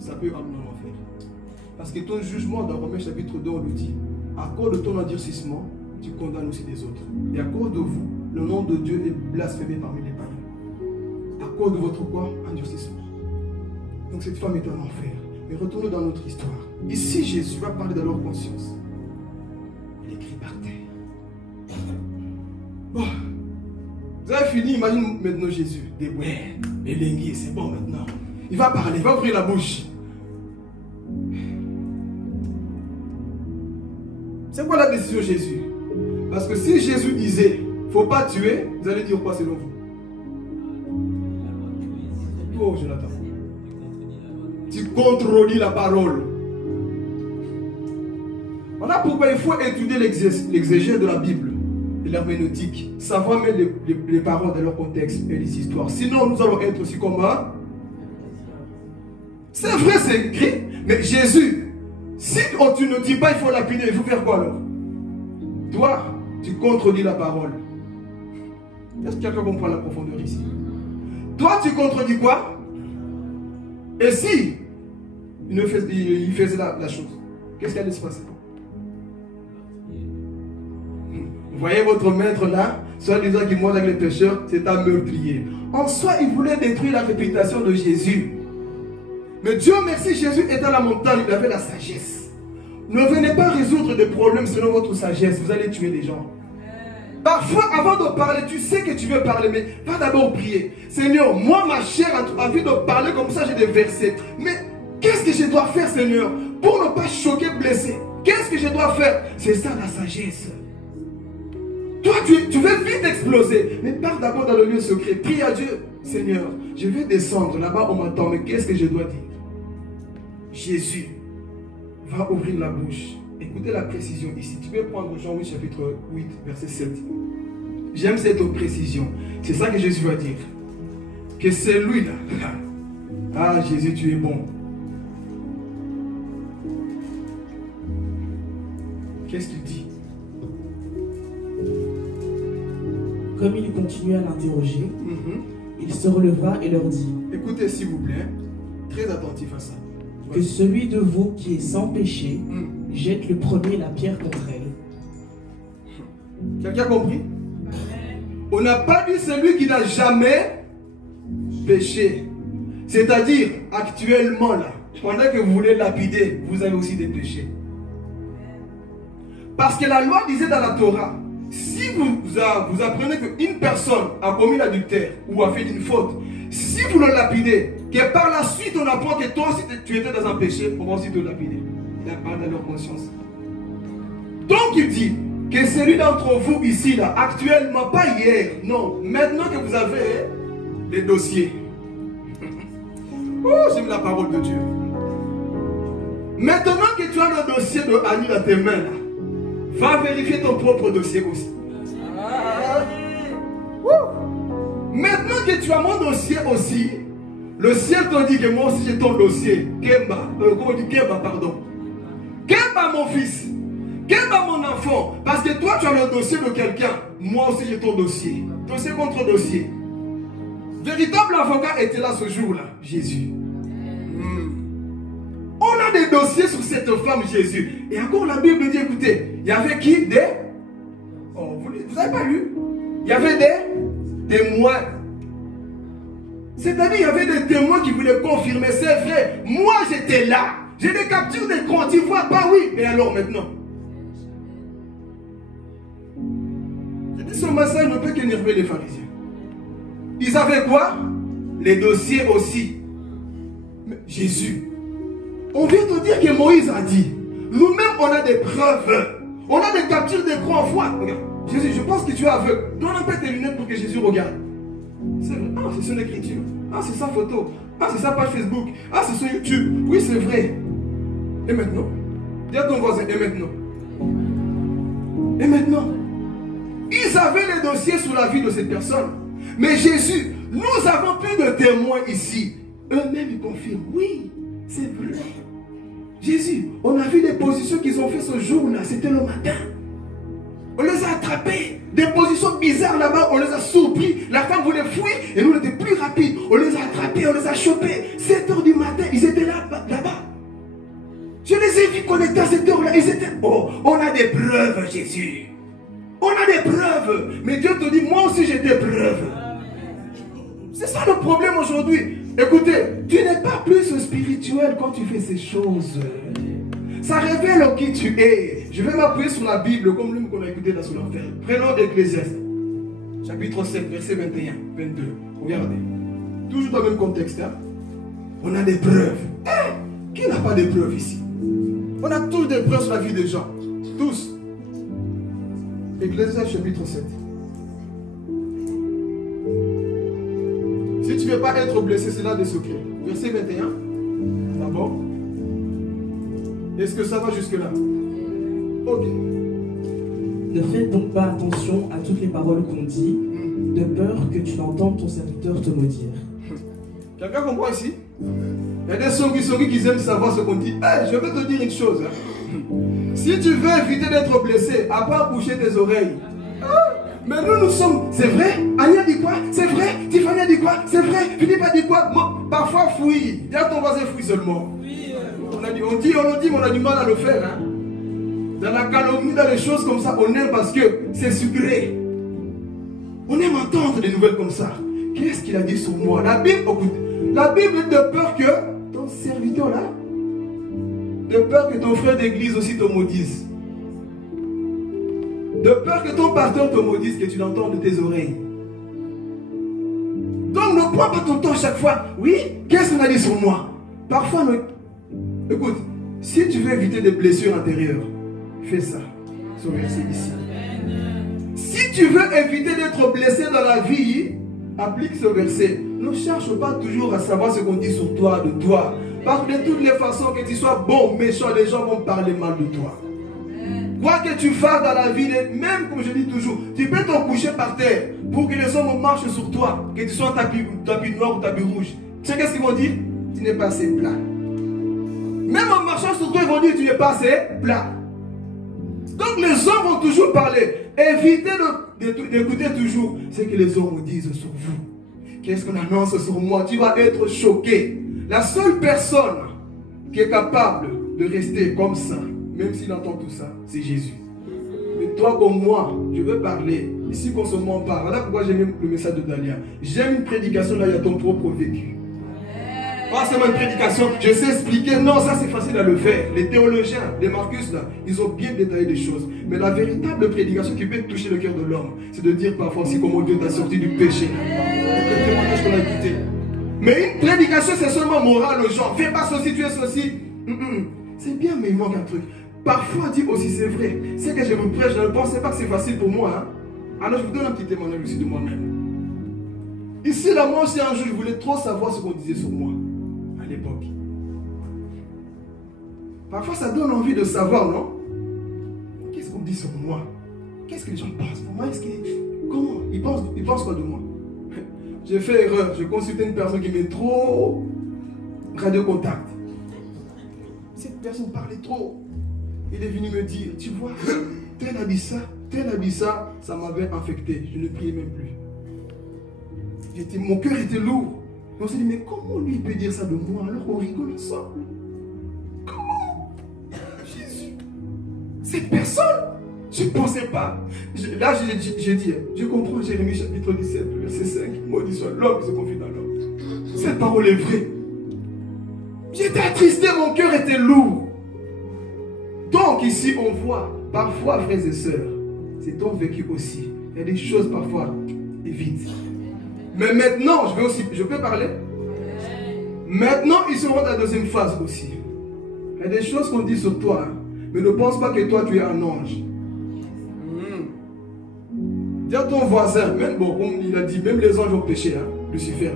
Ça peut amener en enfer. Parce que ton jugement dans Romains chapitre 2, on le dit. À cause de ton endurcissement, tu condamnes aussi les autres. Et à cause de vous, le nom de Dieu est blasphémé parmi les païens. À cause de votre quoi? Endurcissement. Donc cette femme est en enfer. Mais retournons dans notre histoire. Ici, Jésus va parler de leur conscience. Il écrit par terre. Bon. Vous avez fini, imagine maintenant Jésus. Des ouais, Elengi, c'est bon maintenant. Il va parler, il va ouvrir la bouche. C'est quoi la décision de Jésus? Parce que si Jésus disait, il ne faut pas tuer, vous allez dire quoi selon vous? Oh, Jonathan. Tu contredis la parole. Voilà pourquoi il faut étudier l'exégèse de la Bible et l'herméneutique, savoir mettre les paroles dans leur contexte et les histoires. Sinon, nous allons être aussi comme un. C'est vrai, c'est écrit, mais Jésus, si tu ne dis pas, il faut lapider, il faut faire quoi alors? Toi, tu contredis la parole. Est-ce que quelqu'un comprend la profondeur ici? Toi, tu contredis quoi? Et si il faisait la chose, qu'est-ce qui allait se passer? Vous voyez votre maître là, soit disant qu'il mange avec les pécheurs, c'est un meurtrier. En soi, il voulait détruire la réputation de Jésus. Mais Dieu merci, Jésus était à la montagne, il avait la sagesse. Ne venez pas résoudre des problèmes selon votre sagesse, vous allez tuer les gens. Parfois, avant de parler, tu sais que tu veux parler, mais va d'abord prier. Seigneur, moi, ma chair a envie de parler comme ça, j'ai des versets. Mais qu'est-ce que je dois faire, Seigneur, pour ne pas choquer, blesser. Qu'est-ce que je dois faire? C'est ça la sagesse. Toi, tu veux vite exploser. Mais pars d'abord dans le lieu secret. Prie à Dieu. Seigneur, je vais descendre. Là-bas, on m'attend. Mais qu'est-ce que je dois dire? Jésus va ouvrir la bouche. Écoutez la précision ici. Tu peux prendre Jean 8, chapitre 8, verset 7. J'aime cette précision. C'est ça que Jésus va dire. Que c'est lui là. Ah, Jésus, tu es bon. Qu'est-ce qu'il dit? Comme il continuait à l'interroger, il se releva et leur dit, écoutez s'il vous plaît, très attentif à ça. que celui de vous qui est sans péché jette le premier la pierre contre elle. Quelqu'un a compris? On n'a pas dit celui qui n'a jamais péché. C'est-à-dire, actuellement là, pendant que vous voulez lapider, vous avez aussi des péchés. Parce que la loi disait dans la Torah, si vous apprenez qu'une personne a commis l'adultère ou a fait une faute, si vous le lapidez, que par la suite on apprend que toi aussi tu étais dans un péché, on va aussi te lapider. Il a parlé de leur conscience. Donc il dit que celui d'entre vous ici, là, actuellement, pas hier, non, maintenant que vous avez les dossiers. Oh, j'aime la parole de Dieu. Maintenant que tu as le dossier de Annie dans tes mains, là, va vérifier ton propre dossier aussi. Maintenant que tu as mon dossier aussi, le ciel te dit que moi aussi j'ai ton dossier. Kemba, comment on dit Kemba, pardon. Kemba mon fils. Kemba mon enfant. Parce que toi tu as le dossier de quelqu'un. Moi aussi j'ai ton dossier. Dossier contre dossier. Véritable avocat était là ce jour-là, Jésus. On a des dossiers sur cette femme Jésus. Et encore la Bible dit, écoutez, il y avait qui? Des... Oh, vous n'avez pas lu? Il y avait des témoins. C'est-à-dire, il y avait des témoins qui voulaient confirmer. C'est vrai, moi j'étais là. J'ai des captures d'écran, tu vois pas, oui. Mais alors maintenant? J'ai dit, ce message ne peut qu'énerver les pharisiens. Ils avaient quoi? Les dossiers aussi. Mais Jésus, on vient te dire que Moïse a dit, nous-mêmes on a des preuves, on a des captures d'écran en foi. Regarde, Jésus, je pense que tu es aveugle. Donne un peu tes lunettes pour que Jésus regarde. C'est vrai. Ah, c'est son écriture. Ah, c'est sa photo. Ah, c'est sa page Facebook. Ah, c'est son YouTube. Oui, c'est vrai. Et maintenant? Dis à ton voisin, et maintenant? Et maintenant? Ils avaient les dossiers sur la vie de cette personne. Mais Jésus, nous avons plus de témoins ici. Eux-mêmes, ils confirment. Oui, c'est vrai. Jésus, on a vu des positions qu'ils ont fait ce jour-là. C'était le matin. On les a attrapés. Des positions bizarres là-bas. On les a surpris. La femme voulait fuir et nous, on était plus rapides. On les a attrapés, on les a chopés. 7 h du matin, ils étaient là-bas. Je les ai vus connectés à cette heure-là. Ils étaient... Oh, on a des preuves, Jésus. On a des preuves. Mais Dieu te dit, moi aussi j'ai des preuves. C'est ça le problème aujourd'hui. Écoutez, tu n'es pas plus spirituel quand tu fais ces choses. Ça révèle qui tu es. Je vais m'appuyer sur la Bible comme l'homme qu'on a écouté là sur l'enfer. Prenons Ecclésiaste, chapitre 7, verset 21, 22. Regardez. Toujours dans le même contexte. Hein? On a des preuves. Qui n'a pas de preuves ici? On a tous des preuves sur la vie des gens. Tous. Ecclésiaste, chapitre 7. Si tu ne veux pas être blessé, c'est là des secrets. Verset 21. D'abord. Est-ce que ça va jusque-là? Ok. Ne faites donc pas attention à toutes les paroles qu'on dit, de peur que tu n'entendes ton serviteur te maudire. Quelqu'un comprend ici? Il y a des songis qui aiment savoir ce qu'on dit. Hey, je vais te dire une chose. Hein. Si tu veux éviter d'être blessé, apprends à boucher tes oreilles. Mais nous sommes... C'est vrai? Annie a dit quoi? C'est vrai? Tiffany a dit quoi? C'est vrai? Philippe a dit quoi? Moi, parfois fouille. Dis à ton voisin fouille seulement. Oui. On dit, mais on a du mal à le faire. Hein? Dans la calomnie, dans les choses comme ça, on aime parce que c'est sucré. On aime entendre des nouvelles comme ça. Qu'est-ce qu'il a dit sur moi? La Bible, écoute, la Bible est de peur que ton serviteur là, de peur que ton frère d'église aussi te maudisse. De peur que ton pasteur te maudisse, que tu l'entends de tes oreilles. Donc ne prends pas ton temps chaque fois. Oui, qu'est-ce qu'on a dit sur moi? Parfois, écoute, Si tu veux éviter des blessures intérieures, fais ça. Ce verset ici. Si tu veux éviter d'être blessé dans la vie, applique ce verset. Ne cherche pas toujours à savoir ce qu'on dit sur toi, de toi. Parce que de toutes les façons, que tu sois bon, méchant, les gens vont parler mal de toi. Quoi que tu fasses dans la vie, même comme je dis toujours, tu peux t'en coucher par terre pour que les hommes marchent sur toi, que tu sois en tapis noir ou tapis rouge. Tu sais qu'est-ce qu'ils vont dire? Tu n'es pas assez plat. Même en marchant sur toi, ils vont dire que tu n'es pas assez plat. Donc les hommes vont toujours parler. Évitez d'écouter toujours ce que les hommes vous disent sur vous. Qu'est-ce qu'on annonce sur moi? Tu vas être choqué. La seule personne qui est capable de rester comme ça, même s'il entend tout ça, c'est Jésus. Mais toi comme moi, je veux parler. Ici qu'on se ment pas. Voilà pourquoi j'aime le message de Dalia. J'aime une prédication, là il y a ton propre vécu. Pas seulement une prédication, je sais expliquer. Non, ça c'est facile à le faire. Les théologiens, les Marcus là, ils ont bien détaillé des choses. Mais la véritable prédication qui peut toucher le cœur de l'homme, c'est de dire parfois aussi comment Dieu t'a sorti du péché. Le témoignage qu'on a écouté. Mais une prédication c'est seulement moral aux gens. Fais pas ceci, tu es ceci. C'est bien, mais il manque un truc. Parfois, dit aussi, c'est vrai. C'est que je vous prêche, je ne pensais pas que c'est facile pour moi. Hein? Alors, je vous donne un petit témoignage aussi de moi-même. Ici, là, moi aussi, un jour, je voulais trop savoir ce qu'on disait sur moi, à l'époque. Parfois, ça donne envie de savoir, non? Qu'est-ce qu'on dit sur moi? Qu'est-ce que les gens pensent pour moi? Comment? Ils pensent quoi de moi? J'ai fait erreur. Je consultais une personne qui m'est trop radio contact. Cette personne parlait trop. Il est venu me dire, tu vois, tel a dit ça, ça m'avait infecté. Je ne priais même plus. Mon cœur était lourd. Et on s'est dit, mais comment lui peut dire ça de moi alors qu'on rigole ensemble? Comment? Jésus. Cette personne, je ne pensais pas. Là, j'ai dit, je comprends Jérémie chapitre 17, verset 5. Maudit soit l'homme qui se confie dans l'homme. Cette parole est vraie. J'étais attristé, mon cœur était lourd. Donc ici on voit, parfois frères et sœurs, c'est ton vécu aussi. Il y a des choses parfois, évite. Mais maintenant, je peux parler? Maintenant, ici on voit la deuxième phase aussi. Il y a des choses qu'on dit sur toi, hein, mais ne pense pas que toi tu es un ange. Dis à ton voisin, même bon, comme il a dit, même les anges ont péché, hein, Lucifer.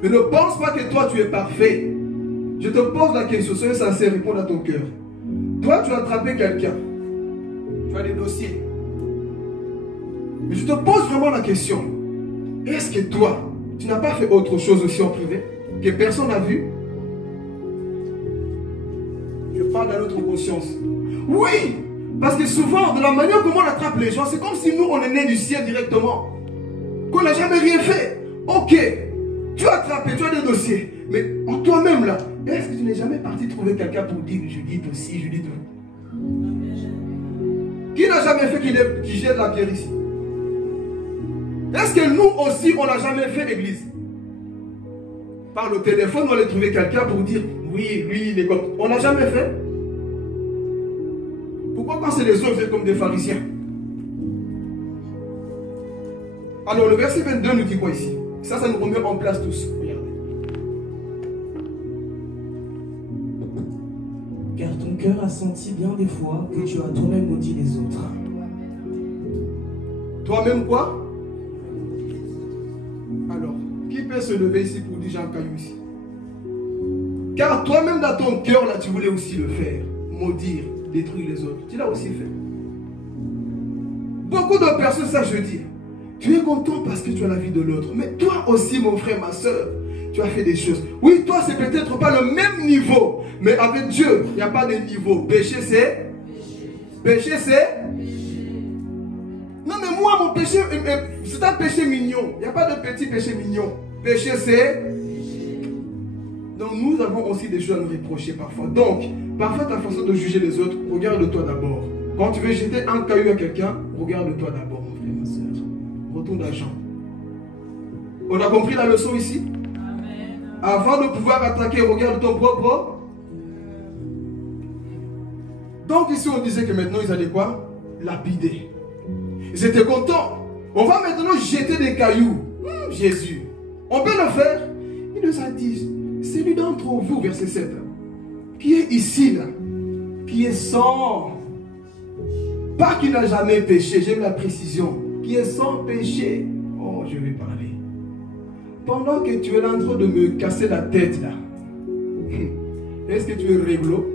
Mais ne pense pas que toi tu es parfait. Je te pose la question, soyez sincère, réponds à ton cœur. Toi, tu as attrapé quelqu'un. Tu as des dossiers. Mais je te pose vraiment la question. Est-ce que toi, tu n'as pas fait autre chose aussi en privé que personne n'a vu? Je parle à notre conscience. Oui, parce que souvent, de la manière comment on attrape les gens, c'est comme si nous, on est nés du ciel directement. Qu'on n'a jamais rien fait. Ok, tu as attrapé, tu as des dossiers. Mais en toi-même là, est-ce que tu n'es jamais parti trouver quelqu'un pour dire Judith aussi, Judith? Qui n'a jamais fait qu'il jette la pierre ici? Est-ce que nous aussi, on n'a jamais fait église? Par le téléphone, on allait trouver quelqu'un pour dire oui, lui, il est comme. On n'a jamais fait? Pourquoi quand c'est les autres, vous êtes comme des pharisiens? Alors le verset 22 nous dit quoi ici? Ça nous remet en place tous. Car ton cœur a senti bien des fois que tu as toi-même maudit les autres. Toi-même quoi? Alors, qui peut se lever ici pour dire j'ai un caillou ici? Car toi-même dans ton cœur là, tu voulais aussi le faire. Maudire, détruire les autres. Tu l'as aussi fait. Beaucoup de personnes, ça je dis, tu es content parce que tu as la vie de l'autre. Mais toi aussi, mon frère, ma soeur, tu as fait des choses. Oui, toi, c'est peut-être pas le même niveau. Mais avec Dieu, il n'y a pas de niveau. Péché, c'est? Péché, c'est? Non, mais moi, mon péché, c'est un péché mignon. Il n'y a pas de petit péché mignon. Péché, c'est? Donc, nous avons aussi des choses à nous reprocher parfois. Donc, parfois, ta façon de juger les autres, regarde-toi d'abord. Quand tu veux jeter un caillou à quelqu'un, regarde-toi d'abord, mon frère, ma soeur. Retourne à Jean. On a compris la leçon ici? Avant de pouvoir attaquer, regarde ton propre. Donc ici on disait que maintenant ils allaient quoi? Lapider. Ils étaient contents. On va maintenant jeter des cailloux. Jésus. On peut le faire. Il nous a dit, celui d'entre vous, verset 7, qui est ici là, qui est sans, pas qui n'a jamais péché, j'aime la précision, qui est sans péché. Oh, je vais parler. Pendant que tu es là en train de me casser la tête là, est-ce que tu es réglo?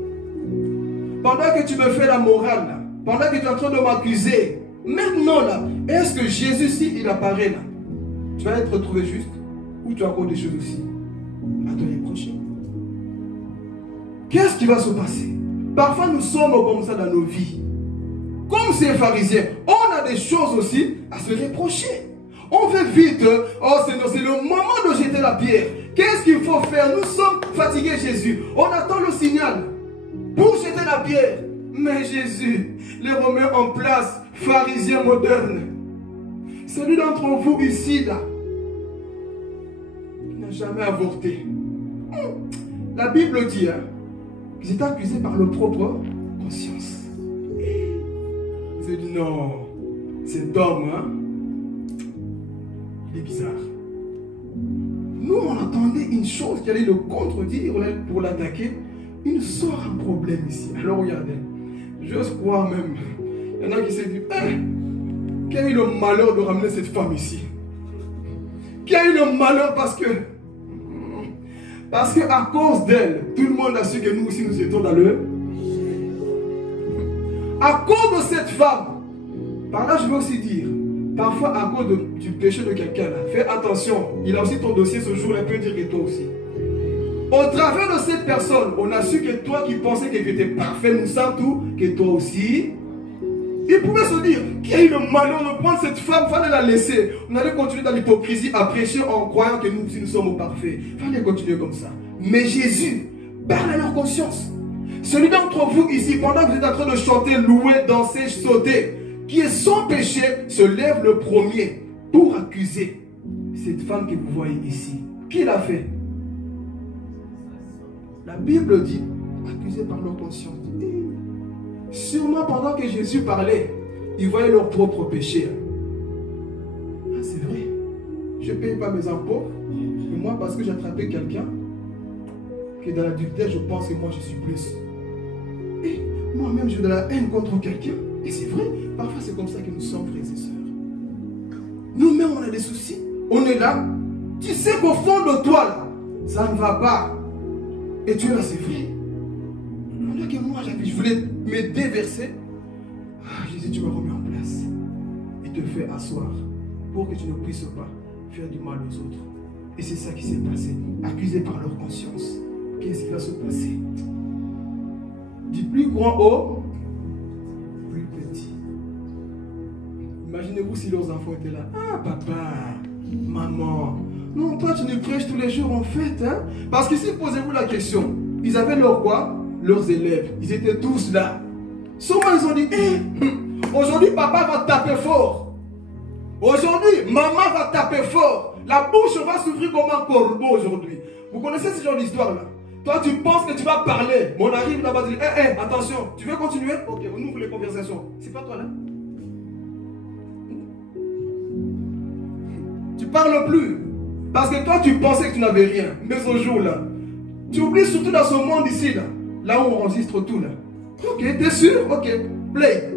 Pendant que tu me fais la morale là, pendant que tu es en train de m'accuser, maintenant là, est-ce que Jésus, si il apparaît là, tu vas être retrouvé juste ou tu as encore des choses aussi à te reprocher? Qu'est-ce qui va se passer? Parfois nous sommes comme ça dans nos vies. Comme ces pharisiens, on a des choses aussi à se reprocher. On veut vite, oh c'est le moment de jeter la pierre. Qu'est-ce qu'il faut faire? Nous sommes fatigués, Jésus. On attend le signal pour jeter la pierre. Mais Jésus les remet en place, pharisiens modernes. Celui d'entre vous ici, là, qui n'a jamais avorté. La Bible dit qu'ils étaient accusés par leur propre conscience. Ils ont dit non, cet homme, il est bizarre. Nous, on attendait une chose qui allait le contredire pour l'attaquer. Il sort un problème ici. Alors regardez, j'ose croire même. Il y en a qui se disent, qui a eu le malheur de ramener cette femme ici? Qui a eu le malheur parce que à cause d'elle, tout le monde a su que nous aussi nous étions dans le... À cause de cette femme, par là je veux aussi dire, parfois à cause du péché de quelqu'un, fais attention, il a aussi ton dossier ce jour, il peut dire que toi aussi. Au travers de cette personne, on a su que toi qui pensais que tu étais parfait, nous savons tout, que toi aussi. Il pouvait se dire, qui a eu le malheur de prendre cette femme, il fallait la laisser. On allait continuer dans l'hypocrisie à prêcher en croyant que nous aussi nous sommes parfaits. Il fallait continuer comme ça. Mais Jésus parle à leur conscience. Celui d'entre vous ici, pendant que vous êtes en train de chanter, louer, danser, sauter, qui est sans péché, se lève le premier pour accuser cette femme que vous voyez ici. Qui l'a fait? La Bible dit, accusés par leur conscience. Sûrement pendant que Jésus parlait, ils voyaient leur propre péché. Ah, c'est vrai. Je ne paye pas mes impôts. Et moi, parce que j'ai attrapé quelqu'un, que dans l'adultère, je pense que moi, je suis plus. Et moi-même, j'ai de la haine contre quelqu'un. Et c'est vrai, parfois c'est comme ça que nous sommes, frères et sœurs. Nous-mêmes, on a des soucis. On est là. Tu sais qu'au fond de toi, là, ça ne va pas. Et tu es là, c'est vrai. Pendant que moi, je voulais me déverser. Ah, Jésus, tu me remets en place. Il te fait asseoir pour que tu ne puisses pas faire du mal aux autres. Et c'est ça qui s'est passé. Accusés par leur conscience. Qu'est-ce qui va se passer? Du plus grand au plus petit. Imaginez-vous si leurs enfants étaient là. Ah, papa, maman. Non, toi, tu nous prêches tous les jours en fait. Hein? Parce qu'ici, posez-vous la question. Ils avaient leur quoi? Leurs élèves. Ils étaient tous là. Souvent, ils ont dit, aujourd'hui, papa va taper fort. Aujourd'hui, maman va taper fort. La bouche va s'ouvrir comme un corbeau aujourd'hui. Vous connaissez ce genre d'histoire-là? Toi, tu penses que tu vas parler. Mais on arrive là-bas, tu dis, attention, tu veux continuer? Ok, on ouvre les conversations. C'est pas toi là? Tu parles plus. Parce que toi, tu pensais que tu n'avais rien. Mais ce jour-là, tu oublies surtout dans ce monde ici, là où on enregistre tout, là. Ok, t'es sûr? Ok, play.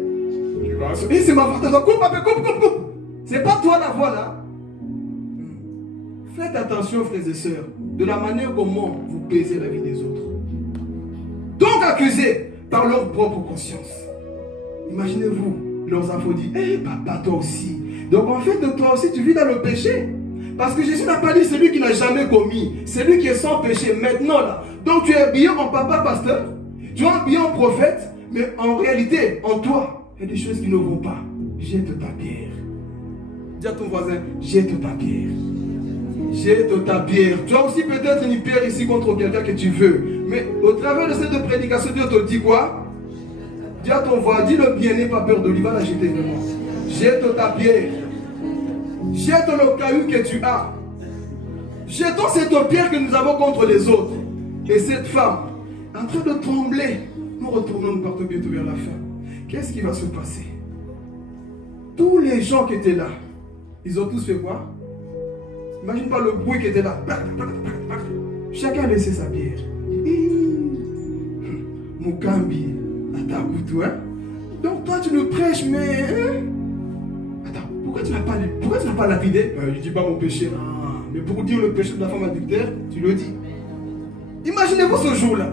Et c'est ma voix, coupe, coupe. C'est pas toi la voix, là. Faites attention, frères et sœurs, de la manière comment vous baisez la vie des autres. Donc accusés par leur propre conscience. Imaginez-vous, leurs enfants disent, papa, toi aussi. Donc en fait, toi aussi, tu vis dans le péché. Parce que Jésus n'a pas dit celui qui n'a jamais commis, celui qui est sans péché maintenant là. Donc tu es habillé en papa pasteur, tu es habillé en prophète, mais en réalité, en toi, il y a des choses qui ne vont pas. Jette ta pierre. Dis à ton voisin, jette ta pierre. Jette ta pierre. Tu as aussi peut-être une pierre ici contre quelqu'un que tu veux. Mais au travers de cette prédication, Dieu te dit quoi? Dis à ton voisin, dis-le bien, n'aie pas peur de lui, va la jeter vraiment. Jette ta pierre. Jette le caillou que tu as. Jetons cette pierre que nous avons contre les autres. Et cette femme, en train de trembler, nous retournons, nous partons bientôt vers la fin. Qu'est-ce qui va se passer? Tous les gens qui étaient là, ils ont tous fait quoi? Imagine pas le bruit qui était là. Chacun a laissé sa pierre. Mukambi, Attends, goûte, hein? Donc toi tu nous prêches, mais... Hein? Attends, pourquoi tu n'as pas lapidé? Je ne dis pas mon péché. Ah, mais pour dire le péché de la femme adultère, tu le dis. Imaginez-vous ce jour-là.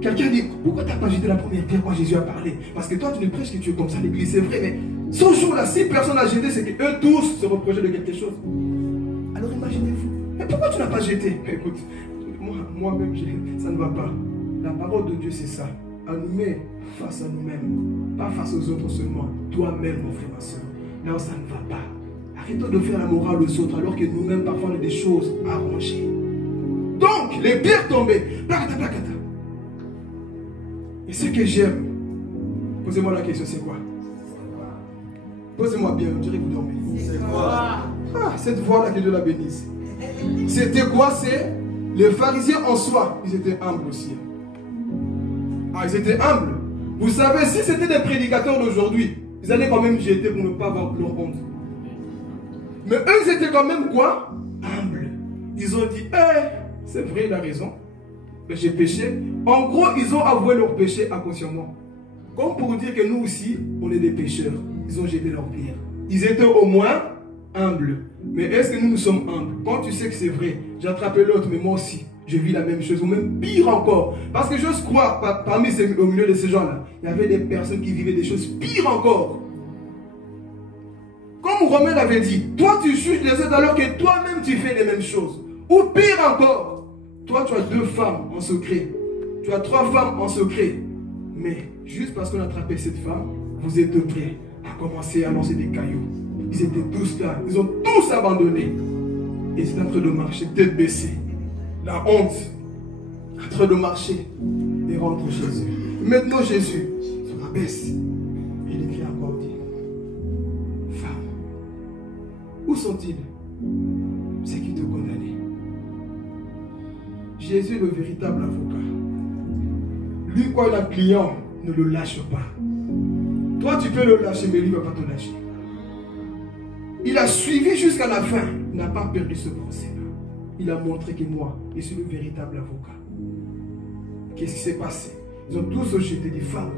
Quelqu'un dit, pourquoi tu n'as pas jeté la première pierre quand Jésus a parlé? Parce que toi tu ne prêches que tu es comme ça, l'église, c'est vrai, mais ce jour-là, si personne n'a jeté, c'est qu'eux tous se reprochaient de quelque chose. Alors imaginez-vous. Mais pourquoi tu n'as pas jeté? Écoute, moi-même, ça ne va pas. La parole de Dieu, c'est ça. Elle nous met face à nous-mêmes, pas face aux autres seulement. Toi-même, mon frère, ma soeur. Là, ça ne va pas. Arrêtons de faire la morale aux autres alors que nous-mêmes, parfois, on a des choses à arranger. Donc, les pierres tombées. Placata, placata. Et ce que j'aime, posez-moi la question, c'est quoi? Posez-moi bien, on dirait que vous dormez. C'est quoi? Ah, cette voix-là, que Dieu la bénisse. C'était quoi? C'est les pharisiens en soi, ils étaient humbles aussi. Ah, ils étaient humbles. Vous savez, si c'était des prédicateurs d'aujourd'hui, ils allaient quand même jeter pour ne pas avoir leur honte. Mais eux, ils étaient quand même quoi? Humbles. Ils ont dit, c'est vrai, il a raison. Mais j'ai péché. En gros, ils ont avoué leur péché inconsciemment. Comme pour dire que nous aussi, on est des pécheurs. Ils ont jeté leur pierre. Ils étaient au moins humbles. Mais est-ce que nous sommes humbles? Quand tu sais que c'est vrai, j'ai attrapé l'autre, mais moi aussi, je vis la même chose, ou même pire encore. Parce que j'ose croire, au milieu de ces gens-là, il y avait des personnes qui vivaient des choses pires encore. Comme Romain l'avait dit, toi tu juges les autres alors que toi-même tu fais les mêmes choses. Ou pire encore, toi tu as 2 femmes en secret. Tu as 3 femmes en secret. Mais juste parce qu'on a attrapé cette femme, vous êtes prêts à commencer à lancer des cailloux. Ils étaient tous là, ils ont tous abandonné. Et c'est en train de marcher, tête baissée. La honte, en train de marcher et rentre Jésus. Maintenant Jésus se rabaisse. Et il écrit encore, dit, femme, où sont-ils ceux qui te condamnaient? Jésus est le véritable avocat. Lui, quand il a un client, ne le lâche pas. Toi, tu peux le lâcher, mais lui ne va pas te lâcher. Il a suivi jusqu'à la fin. Il n'a pas perdu ce procès-là. Il a montré que moi, je suis le véritable avocat. Qu'est-ce qui s'est passé? Ils ont tous jeté des femmes.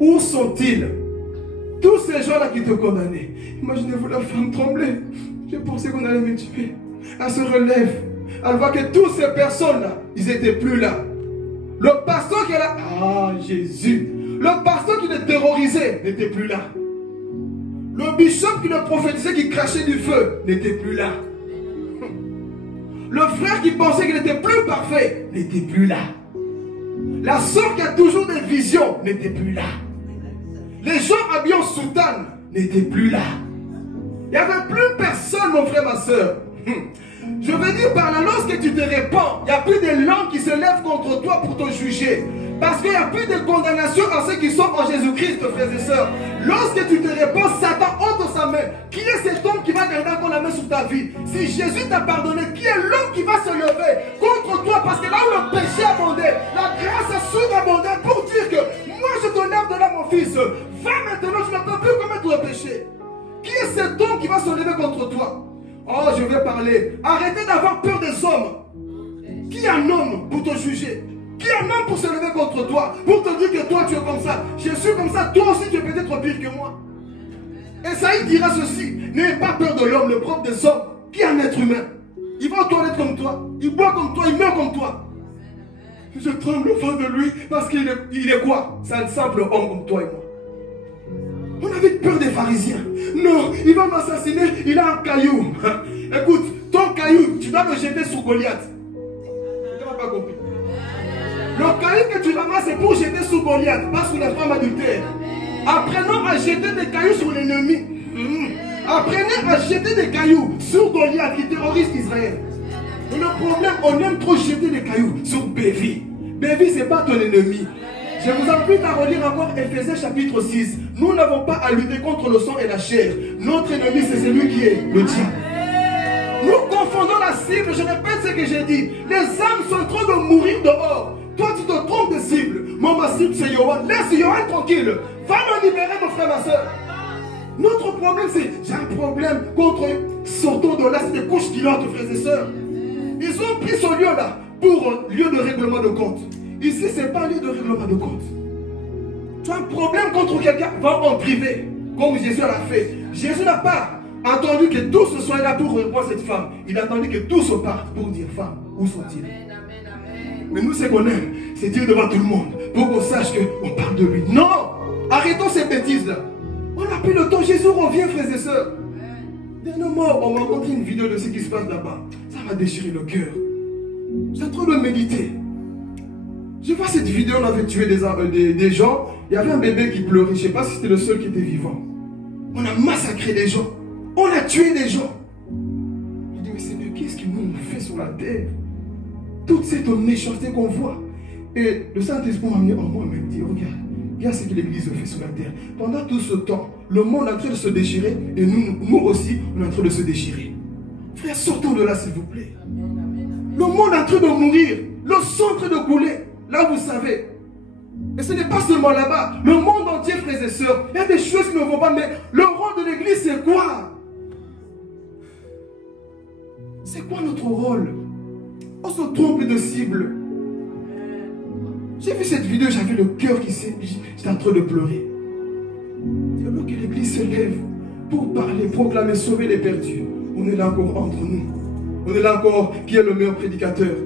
Où sont-ils? Tous ces gens-là qui te condamnaient. Imaginez-vous, la femme tremblait. Je pensais qu'on allait me tuer. Elle se relève. Elle voit que toutes ces personnes-là, ils n'étaient plus là. Le pasteur qui est là, ah Jésus. Le pasteur qui les terrorisait n'était plus là. Le bishop qui le prophétisait, qui crachait du feu, n'était plus là. Le frère qui pensait qu'il était plus parfait, n'était plus là. La soeur qui a toujours des visions, n'était plus là. Les gens habillés en soutane, n'étaient plus là. Il n'y avait plus personne, mon frère, ma soeur. Je veux dire par là, lorsque tu te répands, il n'y a plus de langues qui se lèvent contre toi pour te juger. Parce qu'il n'y a plus de condamnation à ceux qui sont en Jésus-Christ, frères et sœurs. Lorsque tu te répands, Satan ôte sa main. Qui est cet homme qui va garder encore la main sur ta vie? Si Jésus t'a pardonné, qui est l'homme qui va se lever contre toi? Parce que là où le péché abondait, la grâce a surabondé pour dire que moi je t'honore de là, mon fils. Va maintenant, je ne peux plus commettre le péché. Qui est cet homme qui va se lever contre toi? Oh, je vais parler. Arrêtez d'avoir peur des hommes. Qui est un homme pour te juger? Qui est un homme pour se lever contre toi? Pour te dire que toi tu es comme ça. Je suis comme ça, toi aussi tu es peut-être pire que moi. Et ça il dira ceci. N'ayez pas peur de l'homme, le propre des hommes. Qui est un être humain? Il va aux toilettes comme toi. Il boit comme toi, il meurt comme toi. Je tremble au fond de lui parce qu'il est quoi? C'est un simple homme comme toi et moi. On avait peur des pharisiens. Non, il va m'assassiner, il a un caillou. Écoute, ton caillou, tu dois le jeter sur Goliath. Tu n'as pas compris. Le caillou que tu ramasses, c'est pour jeter sur Goliath, pas sur les femmes adultères. Apprenons à jeter des cailloux sur l'ennemi. Apprenez à jeter des cailloux sur Goliath qui terrorise Israël. Mais le problème, on aime trop jeter des cailloux sur Bévi. Bévi, ce n'est pas ton ennemi. Je vous invite à relire encore Éphésiens chapitre 6. Nous n'avons pas à lutter contre le sang et la chair. Notre ennemi, c'est celui qui est le diable. Nous confondons la cible. Je répète ce que j'ai dit. Les âmes sont en train de mourir dehors. Toi, tu te trompes de cible. Moi, ma cible, c'est Yohan. Laisse Yohan tranquille. Va me libérer, mon frère, ma soeur. Notre problème, c'est j'ai un problème contre sortons de là, c'est des couches kilotes, frères et sœurs. Ils ont pris ce lieu-là pour lieu de règlement de compte. Ici, ce n'est pas un lieu de règlement de compte. Tu as un problème contre quelqu'un, va en privé, comme Jésus l'a fait. Jésus n'a pas attendu que tous soient là pour répondre à cette femme. Il a attendu que tous partent pour dire, femme, où sont-ils? Mais nous, ce qu'on aime, c'est dire devant tout le monde, pour qu'on sache qu'on parle de lui. Non! Arrêtons ces bêtises-là. On n'a plus le temps. Jésus revient, frères et sœurs. Dernièrement, on m'a montré une vidéo de ce qui se passe là-bas. Ça m'a déchiré le cœur. J'ai trop de méditer. Je vois cette vidéo, on avait tué des gens. Il y avait un bébé qui pleurait. Je ne sais pas si c'était le seul qui était vivant. On a massacré des gens. On a tué des gens. Je dis, mais Seigneur, qu'est-ce qu'il nous fait sur la terre? Toute cette méchanceté qu'on voit. Et le Saint-Esprit m'a mis en moi et m'a dit, regarde ce que l'Église fait sur la terre. Pendant tout ce temps, le monde est en train de se déchirer et nous aussi, on est en train de se déchirer. Frère, sortons de là, s'il vous plaît. Le monde est en train de mourir. Le sang est en train de couler. Là, vous savez. Et ce n'est pas seulement là-bas. Le monde entier, frères et sœurs, il y a des choses qui ne vont pas, mais le rôle de l'Église, c'est quoi? C'est quoi notre rôle? On se trompe de cible. J'ai vu cette vidéo, j'avais le cœur qui s'est... J'étais en train de pleurer. Alors que l'Église se lève pour parler, proclamer, sauver les perdus. On est là encore entre nous. On est là encore qui est le meilleur prédicateur,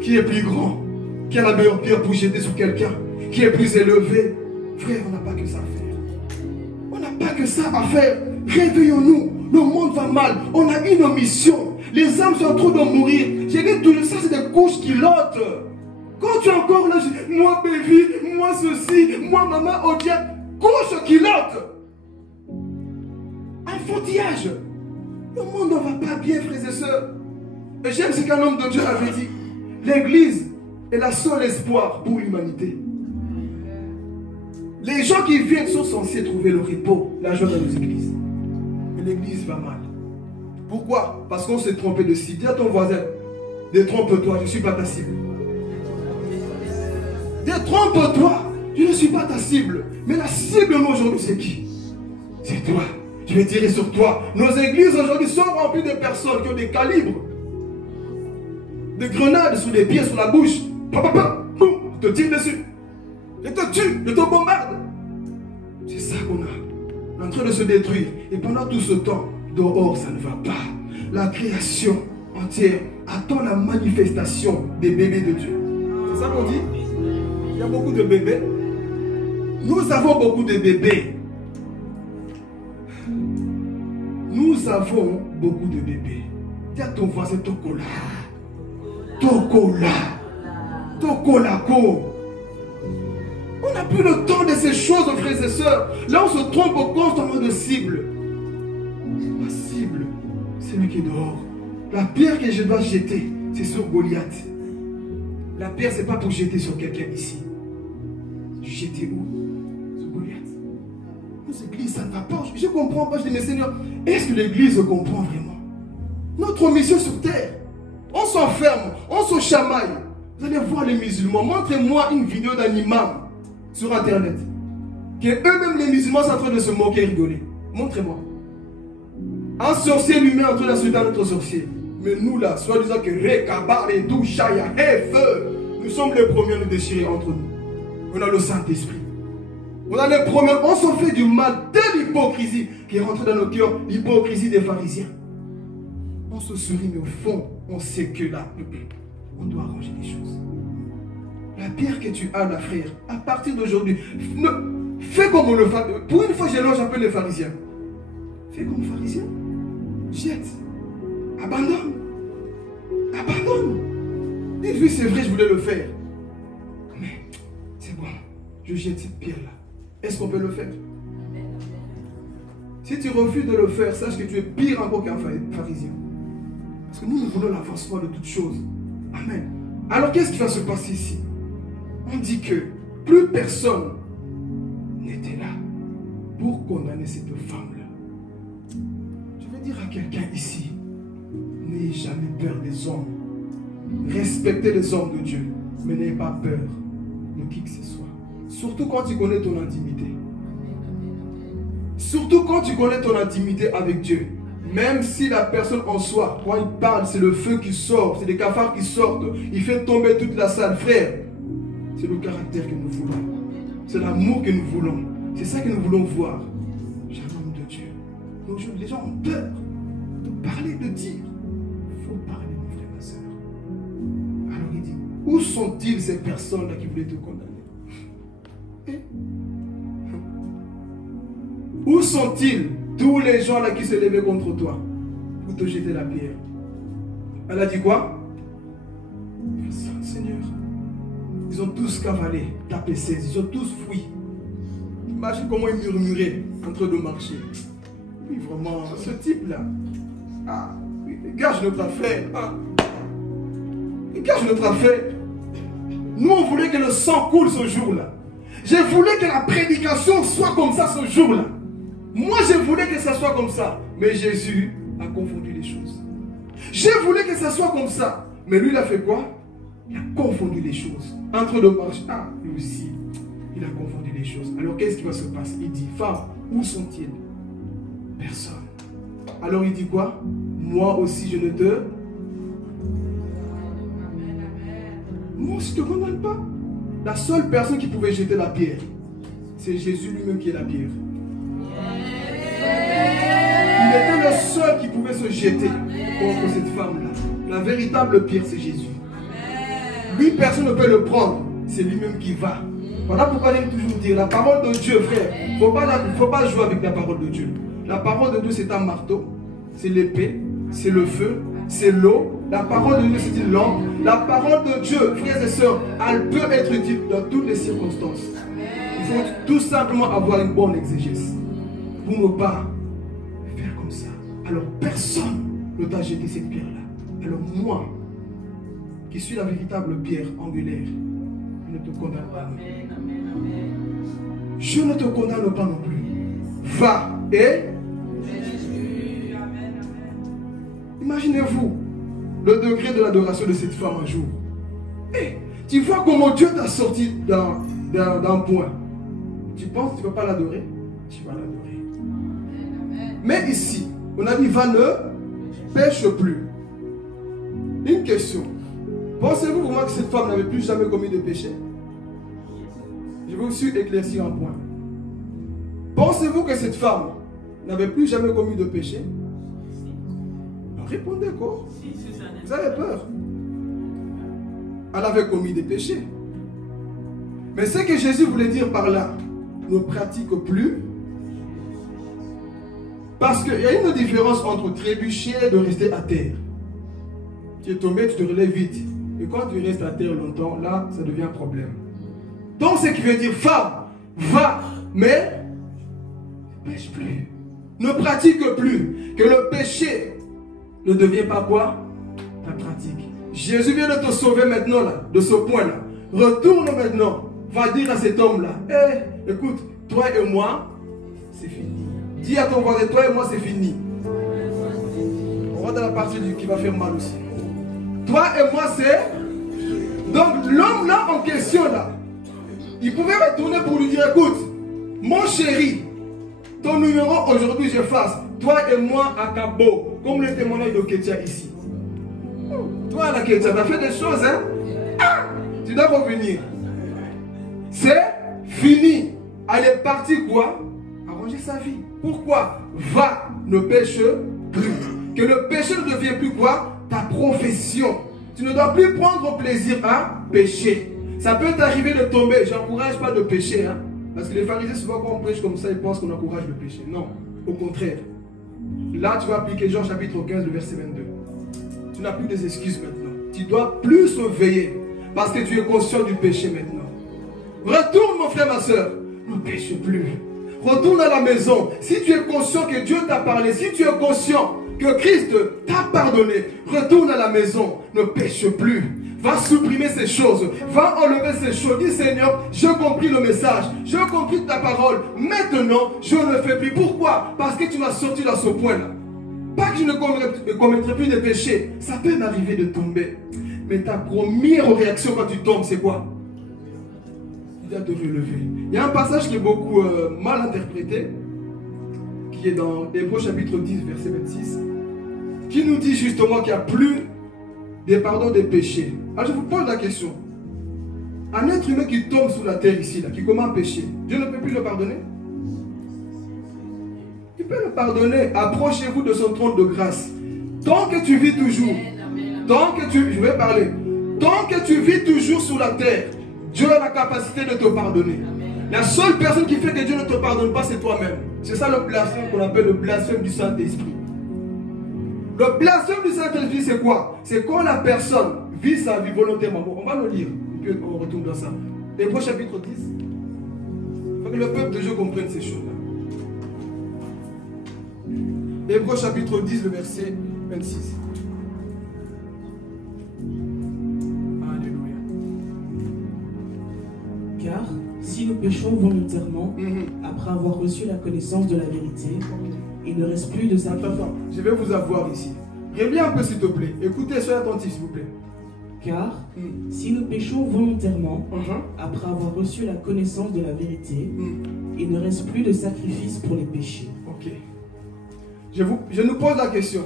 qui est plus grand, qui a la meilleure pierre pour jeter sur quelqu'un, qui est plus élevé. Frère, on n'a pas que ça à faire. On n'a pas que ça à faire. Réveillons-nous. Le monde va mal. On a une mission. Les âmes sont en train de mourir. J'ai dit tout ça, c'est des couches qui lottent. Quand tu es encore là, moi baby, moi ceci, moi maman, oh Dieu, couche qui lotte. Enfantillage. Le monde ne va pas bien, frères et sœurs. Et j'aime ce qu'un homme de Dieu avait dit. L'Église est la seule espoir pour l'humanité. Les gens qui viennent sont censés trouver le repos, la joie dans nos églises. Mais l'Église va mal. Pourquoi? Parce qu'on s'est trompé de cible. Dis à ton voisin, détrompe-toi, je ne suis pas ta cible. Détrompe-toi, je ne suis pas ta cible. Mais la cible, nous, aujourd'hui, c'est qui? C'est toi. Je vais tirer sur toi. Nos églises, aujourd'hui, sont remplies de personnes qui ont des calibres. Des grenades sous les pieds, sur la bouche. Papa, boum, je te tire dessus. Je te tue, je te bombarde. C'est ça qu'on a. On est en train de se détruire. Et pendant tout ce temps, dehors, ça ne va pas. La création entière attend la manifestation des bébés de Dieu. C'est ça qu'on dit? Il y a beaucoup de bébés. Nous avons beaucoup de bébés. Nous avons beaucoup de bébés. Dis à ton voisin, Tokola. Tokola. Tokolako. On n'a plus le temps de ces choses, frères et sœurs. Là, on se trompe constamment de cible. Ma cible, c'est lui qui est dehors. La pierre que je dois jeter, c'est sur Goliath. La pierre, ce n'est pas pour jeter sur quelqu'un ici. Jeter où? Sur Goliath. Nos églises, ça ne va pas. Je ne comprends pas. Je dis, mais Seigneur, est-ce que l'église comprend vraiment notre mission sur terre? On s'enferme, on se chamaille. Vous allez voir les musulmans. Montrez-moi une vidéo d'un imam sur internet. Que eux-mêmes, les musulmans, sont en train de se moquer et rigoler. Montrez-moi. Un sorcier lui-même en train d'insulter un autre sorcier. Mais nous là, soi-disant que Rekabar et tout, Chaya, feu, nous sommes les premiers à nous déchirer entre nous. On a le Saint-Esprit. On a les premiers, on s'en fait du mal de l'hypocrisie qui est rentrée dans nos cœurs, l'hypocrisie des pharisiens. On se sourit, mais au fond, on sait que là, on doit arranger les choses. La pierre que tu as là, frère, à partir d'aujourd'hui, fais comme on le fait. Pour une fois, j'éloge un peu les pharisiens. Fais comme les pharisiens. Jette. Abandonne. Abandonne. Et puis c'est vrai, je voulais le faire. Mais c'est bon. Je jette cette pierre-là. Est-ce qu'on peut le faire? Si tu refuses de le faire, sache que tu es pire encore qu'un pharisien. Parce que nous voulons l'avancement de toutes choses. Amen. Alors qu'est-ce qui va se passer ici? On dit que plus personne n'était là pour condamner cette femme-là. Je vais dire à quelqu'un ici, n'ayez jamais peur des hommes. Respectez les hommes de Dieu, mais n'ayez pas peur de qui que ce soit. Surtout quand tu connais ton intimité. Surtout quand tu connais ton intimité avec Dieu. Même si la personne en soi, quand il parle, c'est le feu qui sort, c'est des cafards qui sortent, il fait tomber toute la salle. Frère, c'est le caractère que nous voulons. C'est l'amour que nous voulons. C'est ça que nous voulons voir. J'ai un homme de Dieu. Donc, les gens ont peur de parler, de dire. Il faut parler, mon frère, ma soeur. Alors il dit, où sont-ils ces personnes-là qui voulaient te condamner? Où sont-ils tous les gens-là qui se levaient contre toi pour te jeter la pierre? Elle a dit quoi? Seigneur, ils ont tous cavalé, tapé 16, ils ont tous fui. Imagine comment ils murmuraient en train de marcher. Oui, vraiment, ce type-là, il gâche notre affaire. Il gâche notre affaire. Nous, on voulait que le sang coule ce jour-là. Je voulais que la prédication soit comme ça ce jour-là. Moi, je voulais que ça soit comme ça. Mais Jésus a confondu les choses. Je voulais que ça soit comme ça. Mais lui, il a fait quoi? Il a confondu les choses. Entre deux marches, lui aussi, il a confondu les choses. Alors, qu'est-ce qui va se passer? Il dit, femme, où sont-ils? Personne. Alors, il dit quoi? Moi aussi, je ne te... Moi aussi, je ne te condamne pas. La seule personne qui pouvait jeter la pierre, c'est Jésus lui-même qui est la pierre. Il était le seul qui pouvait se jeter contre cette femme-là. La véritable pierre, c'est Jésus. Lui, personne ne peut le prendre. C'est lui-même qui va. Voilà pourquoi j'aime toujours dire, la parole de Dieu, frère, il ne faut pas jouer avec la parole de Dieu. La parole de Dieu, c'est un marteau, c'est l'épée, c'est le feu, c'est l'eau. La parole de Dieu, c'est une lampe. La parole de Dieu, frères et sœurs, elle peut être utile dans toutes les circonstances. Il faut tout simplement avoir une bonne exégèse pour ne pas faire comme ça. Alors personne ne t'a jeté cette pierre-là. Alors moi, qui suis la véritable pierre angulaire, je ne te condamne pas. Je ne te condamne pas non plus. Va et... Imaginez-vous le degré de l'adoration de cette femme un jour. Et tu vois comment Dieu t'a sorti d'un point. Tu penses que tu ne peux pas l'adorer? Tu vas l'adorer. Mais ici, on a dit, va ne pêche plus. Une question. Pensez-vous vraiment que cette femme n'avait plus jamais commis de péché? Je vais aussi éclaircir un point. Pensez-vous que cette femme n'avait plus jamais commis de péché? Répondez quoi? Vous avez peur? Elle avait commis des péchés. Mais ce que Jésus voulait dire par là, ne pratique plus. Parce qu'il y a une différence entre trébucher et de rester à terre. Tu es tombé, tu te relèves vite. Et quand tu restes à terre longtemps, là, ça devient un problème. Donc, ce qui veut dire, femme, va, mais ne pêche plus. Ne pratique plus. Que le péché ne devient pas quoi? Ta pratique. Jésus vient de te sauver maintenant, là, de ce point-là. Retourne maintenant. Va dire à cet homme-là, hey, écoute, toi et moi, c'est fini. Dis à ton voisin, toi et moi, c'est fini. On va dans la partie qui va faire mal aussi. Toi et moi, c'est... Donc, l'homme-là en question, là, il pouvait retourner pour lui dire, écoute, mon chéri, ton numéro aujourd'hui, j'efface. Toi et moi, à Cabo, comme le témoignage de Ketia ici. Toi, la Ketia, tu as fait des choses, hein? Tu dois revenir. C'est fini. Elle est partie, quoi? Arranger sa vie. Pourquoi? Va, ne pêche plus. Que le péché ne devienne plus quoi? Ta profession. Tu ne dois plus prendre plaisir à pécher. Ça peut t'arriver de tomber. Je n'encourage pas de pécher. Hein? Parce que les pharisiens, souvent, quand on prêche comme ça, ils pensent qu'on encourage le péché. Non, au contraire. Là, tu vas appliquer Jean chapitre 15, le verset 22. Tu n'as plus des excuses maintenant. Tu dois plus se veiller. Parce que tu es conscient du péché maintenant. Retourne, mon frère, ma soeur. Ne pêche plus. Retourne à la maison. Si tu es conscient que Dieu t'a parlé, si tu es conscient que Christ t'a pardonné, retourne à la maison. Ne pêche plus. Va supprimer ces choses. Va enlever ces choses. Dis, Seigneur, j'ai compris le message. J'ai compris ta parole. Maintenant, je ne fais plus. Pourquoi? Parce que tu m'as sorti dans ce point-là. Pas que je ne commettrai plus de péchés. Ça peut m'arriver de tomber. Mais ta première réaction quand tu tombes, c'est quoi? Tu dois te relever. Il y a un passage qui est beaucoup mal interprété, qui est dans Hébreux chapitre 10, verset 26, qui nous dit justement qu'il n'y a plus des pardons des péchés. Alors je vous pose la question. Un être humain qui tombe sous la terre ici, là, qui commet un péché, Dieu ne peut plus le pardonner? Il peut le pardonner. Approchez-vous de son trône de grâce. Tant que tu vis toujours, je vais parler, tant que tu vis toujours sur la terre, Dieu a la capacité de te pardonner. La seule personne qui fait que Dieu ne te pardonne pas, c'est toi-même. C'est ça le blasphème qu'on appelle le blasphème du Saint-Esprit. Le blasphème du Saint-Esprit, c'est quoi? C'est quand la personne vit sa vie volontairement. Bon, on va le lire, et puis on retourne dans ça. Hébreux chapitre 10. Il faut que le peuple de Dieu comprenne ces choses-là. Hébreux chapitre 10, le verset 26. Alléluia. Car si nous péchons volontairement, après avoir reçu la connaissance de la vérité, il ne reste plus de sacrifice. Attends, je vais vous avoir ici. Reviens un peu s'il te plaît. Écoutez, soyez attentifs s'il vous plaît. Car si nous péchons volontairement, après avoir reçu la connaissance de la vérité, il ne reste plus de sacrifice pour les péchés. Ok. Je nous pose la question.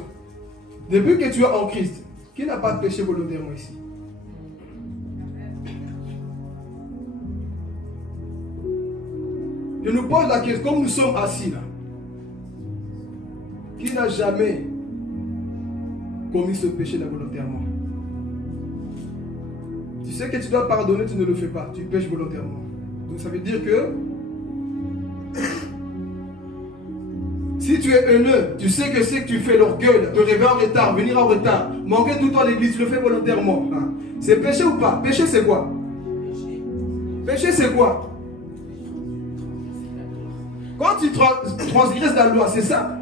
Depuis que tu es en Christ, qui n'a pas péché volontairement ici? Je nous pose la question, comme nous sommes assis là, qui n'a jamais commis ce péché-là volontairement? Tu sais que tu dois pardonner, tu ne le fais pas, tu pêches volontairement. Donc ça veut dire que si tu es haineux, tu sais que c'est que tu fais l'orgueil, te réveiller en retard, venir en retard, manquer tout le temps à l'église, tu le fais volontairement. C'est péché ou pas? Péché c'est quoi? Péché c'est quoi? Quand tu transgresses la loi, c'est ça.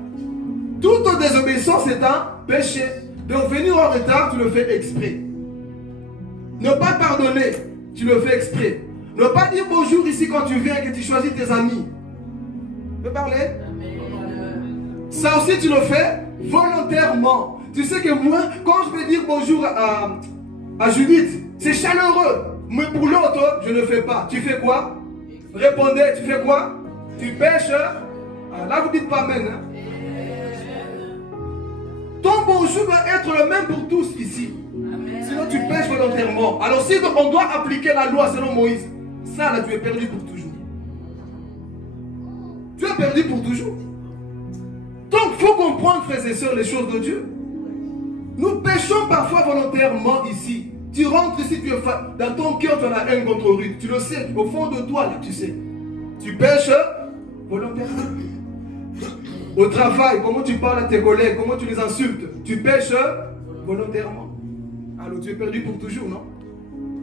Toute désobéissance est un péché. Donc venir en retard, tu le fais exprès. Ne pas pardonner, tu le fais exprès. Ne pas dire bonjour ici quand tu viens et que tu choisis tes amis. Tu peux parler? Ça aussi tu le fais volontairement. Tu sais que moi, quand je vais dire bonjour à Judith, c'est chaleureux. Mais pour l'autre, je ne fais pas. Tu fais quoi? Répondez, tu fais quoi? Tu pêches. Là vous dites pas amen. Hein? Ton bonjour doit être le même pour tous ici. Sinon tu pêches volontairement. Alors si on doit appliquer la loi selon Moïse, ça là tu es perdu pour toujours. Tu es perdu pour toujours. Donc il faut comprendre, frères et sœurs, les choses de Dieu. Nous péchons parfois volontairement ici. Tu rentres ici, tu es dans ton cœur, tu en as haine contre Ruth. Tu le sais, au fond de toi, là, tu sais. Tu pêches volontairement. Au travail, comment tu parles à tes collègues, comment tu les insultes. Tu pêches volontairement. Alors tu es perdu pour toujours, non?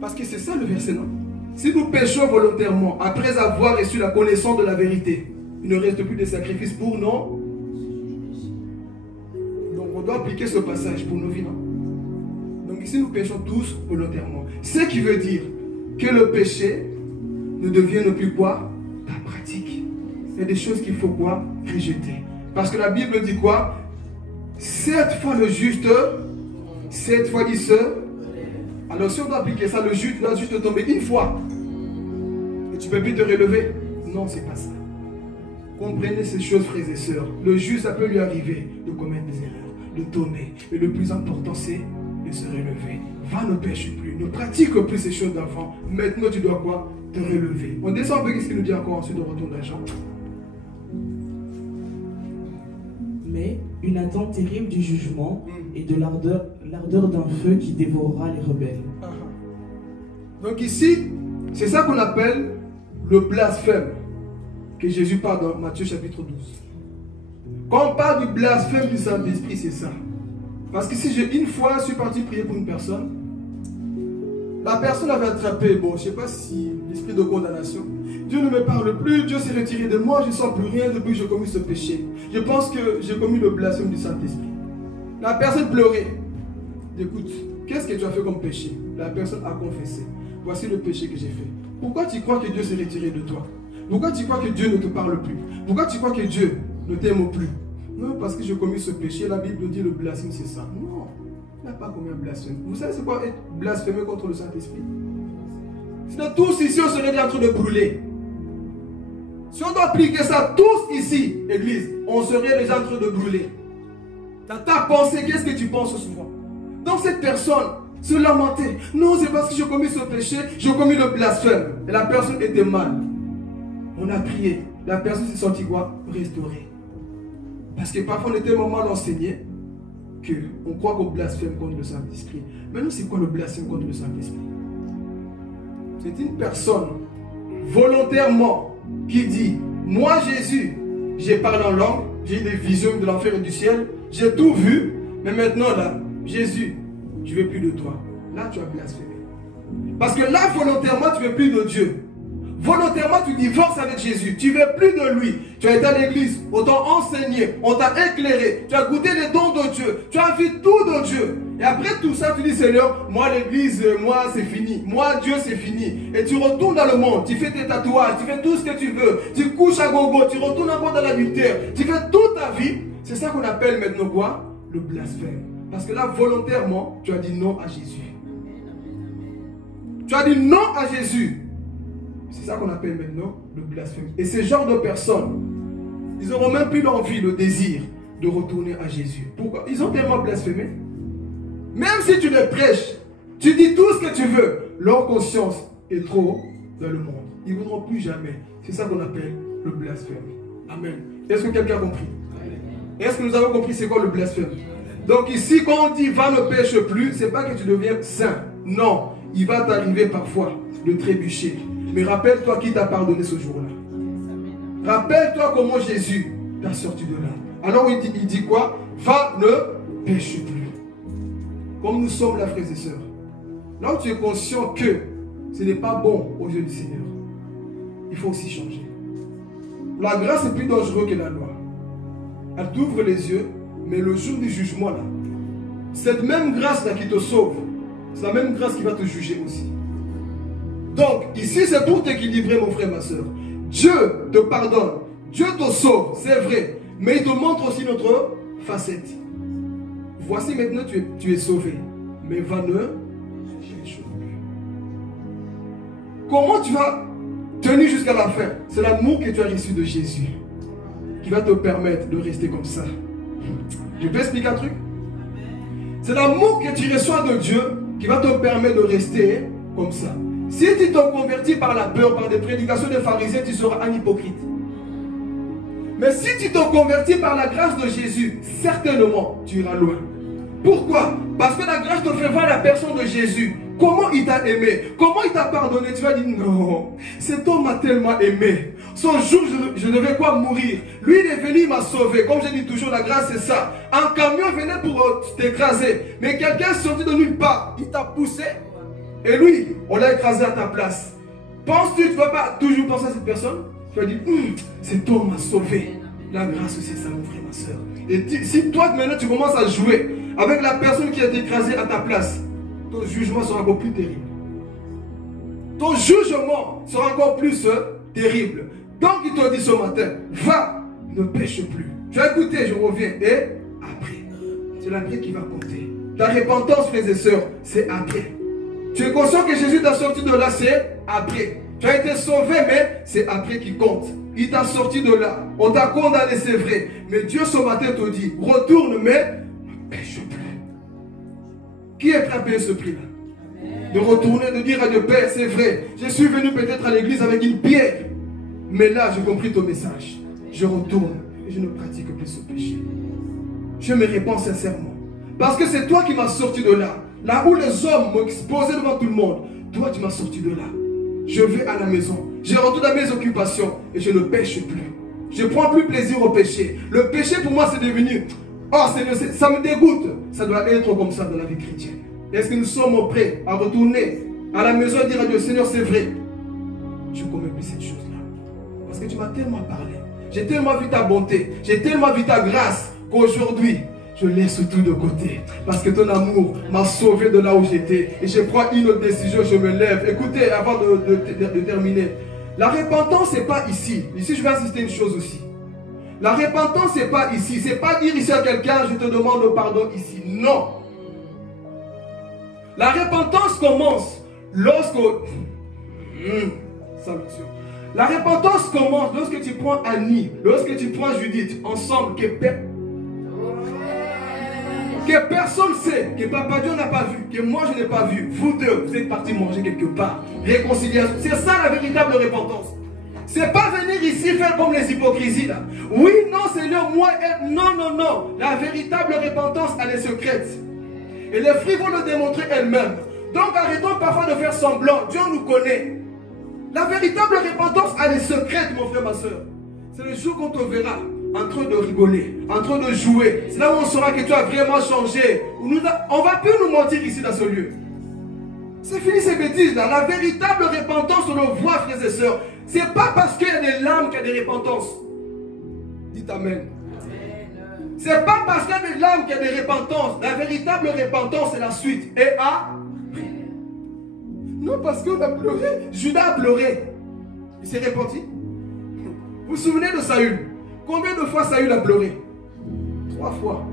Parce que c'est ça le verset, non? Si nous péchons volontairement, après avoir reçu la connaissance de la vérité, il ne reste plus de sacrifices pour nous. Donc on doit appliquer ce passage pour nos vies, non? Donc ici nous péchons tous volontairement. Ce qui veut dire que le péché ne devienne plus quoi? Ta pratique. Il y a des choses qu'il faut quoi? Rejeter. Parce que la Bible dit quoi? 7 fois le juste, 7 fois il se. Alors si on doit appliquer ça, le juste doit juste tomber une fois. Et tu ne peux plus te relever. Non, c'est pas ça. Comprenez ces choses, frères et sœurs. Le juste, ça peut lui arriver de commettre des erreurs, de tomber. Mais le plus important, c'est de se relever. Va, ne pêche plus, ne pratique plus ces choses d'avant. Maintenant, tu dois quoi? Te relever. On descend un peu, qu'est-ce qu'il nous dit encore ensuite de retour d'argent? Mais une attente terrible du jugement et de l'ardeur d'un feu qui dévorera les rebelles. Donc ici, c'est ça qu'on appelle le blasphème que Jésus parle dans Matthieu chapitre 12. Quand on parle du blasphème du Saint-Esprit, c'est ça. Parce que si une fois, je suis parti prier pour une personne, la personne avait attrapé, bon, je ne sais pas si l'esprit de condamnation. Dieu ne me parle plus, Dieu s'est retiré de moi, je ne sens plus rien depuis que j'ai commis ce péché. Je pense que j'ai commis le blasphème du Saint-Esprit. La personne pleurait. Écoute, qu'est-ce que tu as fait comme péché? La personne a confessé. Voici le péché que j'ai fait. Pourquoi tu crois que Dieu s'est retiré de toi? Pourquoi tu crois que Dieu ne te parle plus? Pourquoi tu crois que Dieu ne t'aime plus? Non, parce que j'ai commis ce péché. La Bible dit le blasphème, c'est ça. Non, il n'a pas commis un blasphème. Vous savez c'est quoi être blasphémé contre le Saint-Esprit? Sinon, tous ici, on serait en train de brûler. Si on doit appliquer ça, tous ici, Église, on serait déjà en train de brûler. Dans ta pensée, qu'est-ce que tu penses souvent? Donc cette personne, se lamenter. Non, c'est parce que j'ai commis ce péché, j'ai commis le blasphème. Et la personne était mal. On a prié. La personne s'est sentie quoi? Restaurée. Parce que parfois on est tellement mal enseigné qu'on croit qu'on blasphème contre le Saint-Esprit. Mais nous, c'est quoi le blasphème contre le Saint-Esprit? C'est une personne volontairement qui dit, moi Jésus, j'ai parlé en langue, j'ai eu des visions de l'enfer et du ciel, j'ai tout vu, mais maintenant là, Jésus, je ne veux plus de toi. Là, tu as blasphémé. Parce que là, volontairement, tu ne veux plus de Dieu. Volontairement, tu divorces avec Jésus. Tu ne veux plus de lui. Tu as été à l'église, on t'a enseigné, on t'a éclairé. Tu as goûté les dons de Dieu. Tu as vu tout de Dieu. Et après tout ça, tu dis, Seigneur, moi l'église, moi c'est fini. Moi Dieu c'est fini. Et tu retournes dans le monde. Tu fais tes tatouages, tu fais tout ce que tu veux. Tu couches à gogo, tu retournes encore dans l'adultère. Tu fais toute ta vie. C'est ça qu'on appelle maintenant quoi? Le blasphème. Parce que là, volontairement, tu as dit non à Jésus. Tu as dit non à Jésus. C'est ça qu'on appelle maintenant le blasphème. Et ce genre de personnes, ils n'auront même plus l'envie, le désir de retourner à Jésus. Pourquoi? Ils ont tellement blasphémé. Même si tu les prêches, tu dis tout ce que tu veux, leur conscience est trop dans le monde. Ils ne voudront plus jamais. C'est ça qu'on appelle le blasphème. Amen. Est-ce que quelqu'un a compris? Est-ce que nous avons compris c'est quoi le blasphème? Donc ici, quand on dit va ne pêche plus, c'est pas que tu deviens saint. Non, il va t'arriver parfois de trébucher. Mais rappelle-toi qui t'a pardonné ce jour-là. Rappelle-toi comment Jésus t'a sorti de là. Alors il dit quoi? Va ne pêche plus. Comme nous sommes là, frères et sœurs. Là où tu es conscient que ce n'est pas bon aux yeux du Seigneur, il faut aussi changer. La grâce est plus dangereuse que la loi. Elle t'ouvre les yeux, mais le jour du jugement là, cette même grâce là qui te sauve, c'est la même grâce qui va te juger aussi. Donc, ici c'est pour t'équilibrer mon frère, ma soeur. Dieu te pardonne, Dieu te sauve, c'est vrai, mais il te montre aussi notre facette. Voici maintenant tu es sauvé, mais va ne pêche plus. Comment tu vas tenir jusqu'à la fin? C'est l'amour que tu as reçu de Jésus qui va te permettre de rester comme ça. Je peux expliquer un truc? C'est l'amour que tu reçois de Dieu qui va te permettre de rester comme ça. Si tu t'en convertis par la peur, par des prédications des pharisiens, tu seras un hypocrite. Mais si tu t'en convertis par la grâce de Jésus, certainement tu iras loin. Pourquoi? Parce que la grâce te fait voir la personne de Jésus. Comment il t'a aimé? Comment il t'a pardonné? Tu vas dire non, cet homme m'a tellement aimé. Son jour, je devais quoi? Mourir. Lui, il est venu, il m'a sauvé. Comme je dis toujours, la grâce c'est ça. Un camion venait pour t'écraser. Mais quelqu'un sorti de nulle part, il t'a poussé. Et lui, on l'a écrasé à ta place. Penses-tu, tu ne vas pas toujours penser à cette personne? Tu vas dire, cet homme m'a sauvé. La grâce c'est ça, mon frère, ma soeur. Et si toi, maintenant, tu commences à jouer avec la personne qui a été écrasée à ta place, ton jugement sera encore plus terrible. Ton jugement sera encore plus terrible. Donc il te dit ce matin, va, ne pêche plus. Tu as écouté, je reviens. Et après, c'est l'après qui va compter. Ta repentance, frères et sœurs, c'est après. Tu es conscient que Jésus t'a sorti de là, c'est après. Tu as été sauvé, mais c'est après qui compte. Il t'a sorti de là. On t'a condamné, c'est vrai. Mais Dieu ce matin te dit, retourne, mais ne pêche plus. Qui est prêt à payer ce prix-là? De retourner, de dire à Dieu, Père, c'est vrai. Je suis venu peut-être à l'église avec une pierre. Mais là, j'ai compris ton message. Je retourne et je ne pratique plus ce péché. Je me répands sincèrement. Parce que c'est toi qui m'as sorti de là. Là où les hommes m'ont exposé devant tout le monde. Toi, tu m'as sorti de là. Je vais à la maison. Je retourne à mes occupations et je ne pêche plus. Je ne prends plus plaisir au péché. Le péché pour moi, c'est devenu... Oh, ça me dégoûte. Ça doit être comme ça dans la vie chrétienne. Est-ce que nous sommes prêts à retourner à la maison et dire à Dieu, Seigneur, c'est vrai. Je ne commets plus cette chose-là. Parce que tu m'as tellement parlé. J'ai tellement vu ta bonté. J'ai tellement vu ta grâce qu'aujourd'hui, je laisse tout de côté. Parce que ton amour m'a sauvé de là où j'étais. Et je prends une autre décision, je me lève. Écoutez, avant de terminer. La repentance, ce n'est pas ici. Ici, je vais insister une chose aussi. La repentance, ce n'est pas ici. Ce n'est pas dire ici à quelqu'un, je te demande le pardon ici. Non. La repentance commence lorsque... La repentance commence lorsque tu prends Annie, lorsque tu prends Judith, ensemble, que personne ne sait, que Papa Dieu n'a pas vu, que moi je n'ai pas vu. Vous deux, vous êtes partis manger quelque part. Réconciliation. C'est ça la véritable repentance. C'est pas venir ici faire comme les hypocrisies là. Oui, non, Seigneur, moi, non, non, non. La véritable repentance, elle est secrète. Et les fruits vont le démontrer elles-mêmes. Donc arrêtons parfois de faire semblant. Dieu nous connaît. La véritable repentance, elle est secrète, mon frère, ma soeur. C'est le jour qu'on te verra en train de rigoler, en train de jouer. C'est là où on saura que tu as vraiment changé. On ne va plus nous mentir ici dans ce lieu. C'est fini ces bêtises là. La véritable repentance, on le voit, frères et sœurs. Ce n'est pas parce qu'il y a des larmes qu'il y a des repentances. Dites Amen. Ce n'est pas parce qu'il y a des larmes qu'il y a des repentances. La véritable repentance, c'est la suite. Et non, parce qu'on a pleuré. Judas a pleuré. Il s'est repenti. Vous vous souvenez de Saül? Combien de fois Saül a pleuré? 3 fois.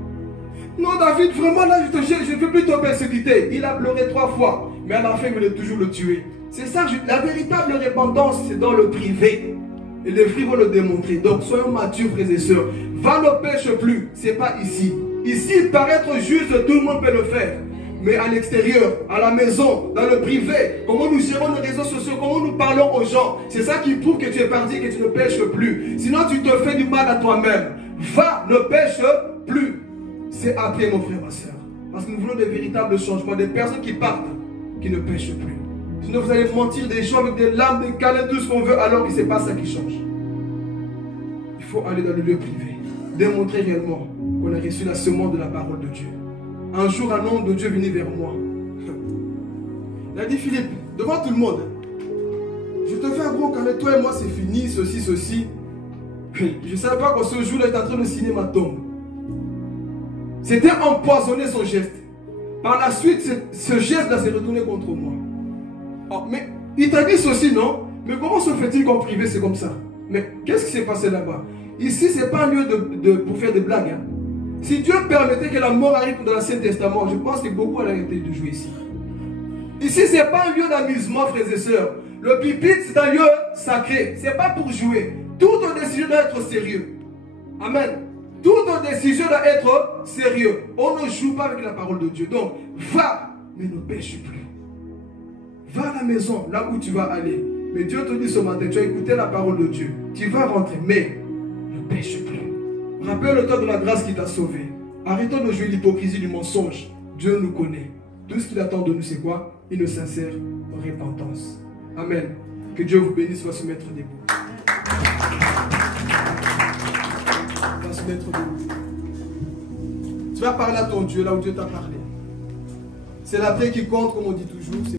Non, David, vraiment là, je ne peux plus te persécuter. Il a pleuré 3 fois. Mais à la fin, il voulait toujours le tuer. C'est ça, la véritable repentance, c'est dans le privé. Et les fruits vont le démontrer. Donc, soyons matures, frères et sœurs. Va ne pêche plus. Ce n'est pas ici. Ici, paraître juste, tout le monde peut le faire. Mais à l'extérieur, à la maison, dans le privé, comment nous gérons les réseaux sociaux, comment nous parlons aux gens, c'est ça qui prouve que tu es parti, que tu ne pêches plus. Sinon, tu te fais du mal à toi-même. Va, ne pêche plus. C'est après, mon frère, ma soeur. Parce que nous voulons des véritables changements, des personnes qui partent, qui ne pêchent plus. Sinon, vous allez mentir des gens avec des larmes, des câlins, tout ce qu'on veut, alors que ce n'est pas ça qui change. Il faut aller dans le lieu privé, démontrer réellement qu'on a reçu la semence de la parole de Dieu. Un jour, un homme de Dieu venait vers moi. Il a dit, Philippe, devant tout le monde, je te fais un gros câlin, toi et moi, c'est fini, ceci, ceci. Je ne savais pas qu'en ce jour-là, il était en train de signer ma tombe. C'était empoisonné son geste. Par la suite, ce geste-là s'est retourné contre moi. Oh, mais il t'a dit ceci, non? Mais comment se fait-il qu'en privé, c'est comme ça? Mais qu'est-ce qui s'est passé là-bas? Ici, ce n'est pas un lieu pour faire des blagues. Hein. Si Dieu permettait que la mort arrive dans l'Ancien Testament, je pense que beaucoup allaient arrêter de jouer ici. Ici, ce n'est pas un lieu d'amusement, frères et sœurs. Le pupitre, c'est un lieu sacré. Ce n'est pas pour jouer. Toute décision doit être sérieux. Amen. Toute décision doit être sérieux. On ne joue pas avec la parole de Dieu. Donc, va, mais ne pêche plus. Va à la maison, là où tu vas aller. Mais Dieu te dit ce matin, tu as écouté la parole de Dieu. Tu vas rentrer, mais ne pêche plus. Rappelle-toi de la grâce qui t'a sauvé. Arrêtons de jouer l'hypocrisie du mensonge. Dieu nous connaît. Tout ce qu'il attend de nous, c'est quoi? Une sincère repentance. Amen. Que Dieu vous bénisse, va se mettre debout. Va se mettre debout. Tu vas parler à ton Dieu, là où Dieu t'a parlé. C'est la paix qui compte, comme on dit toujours.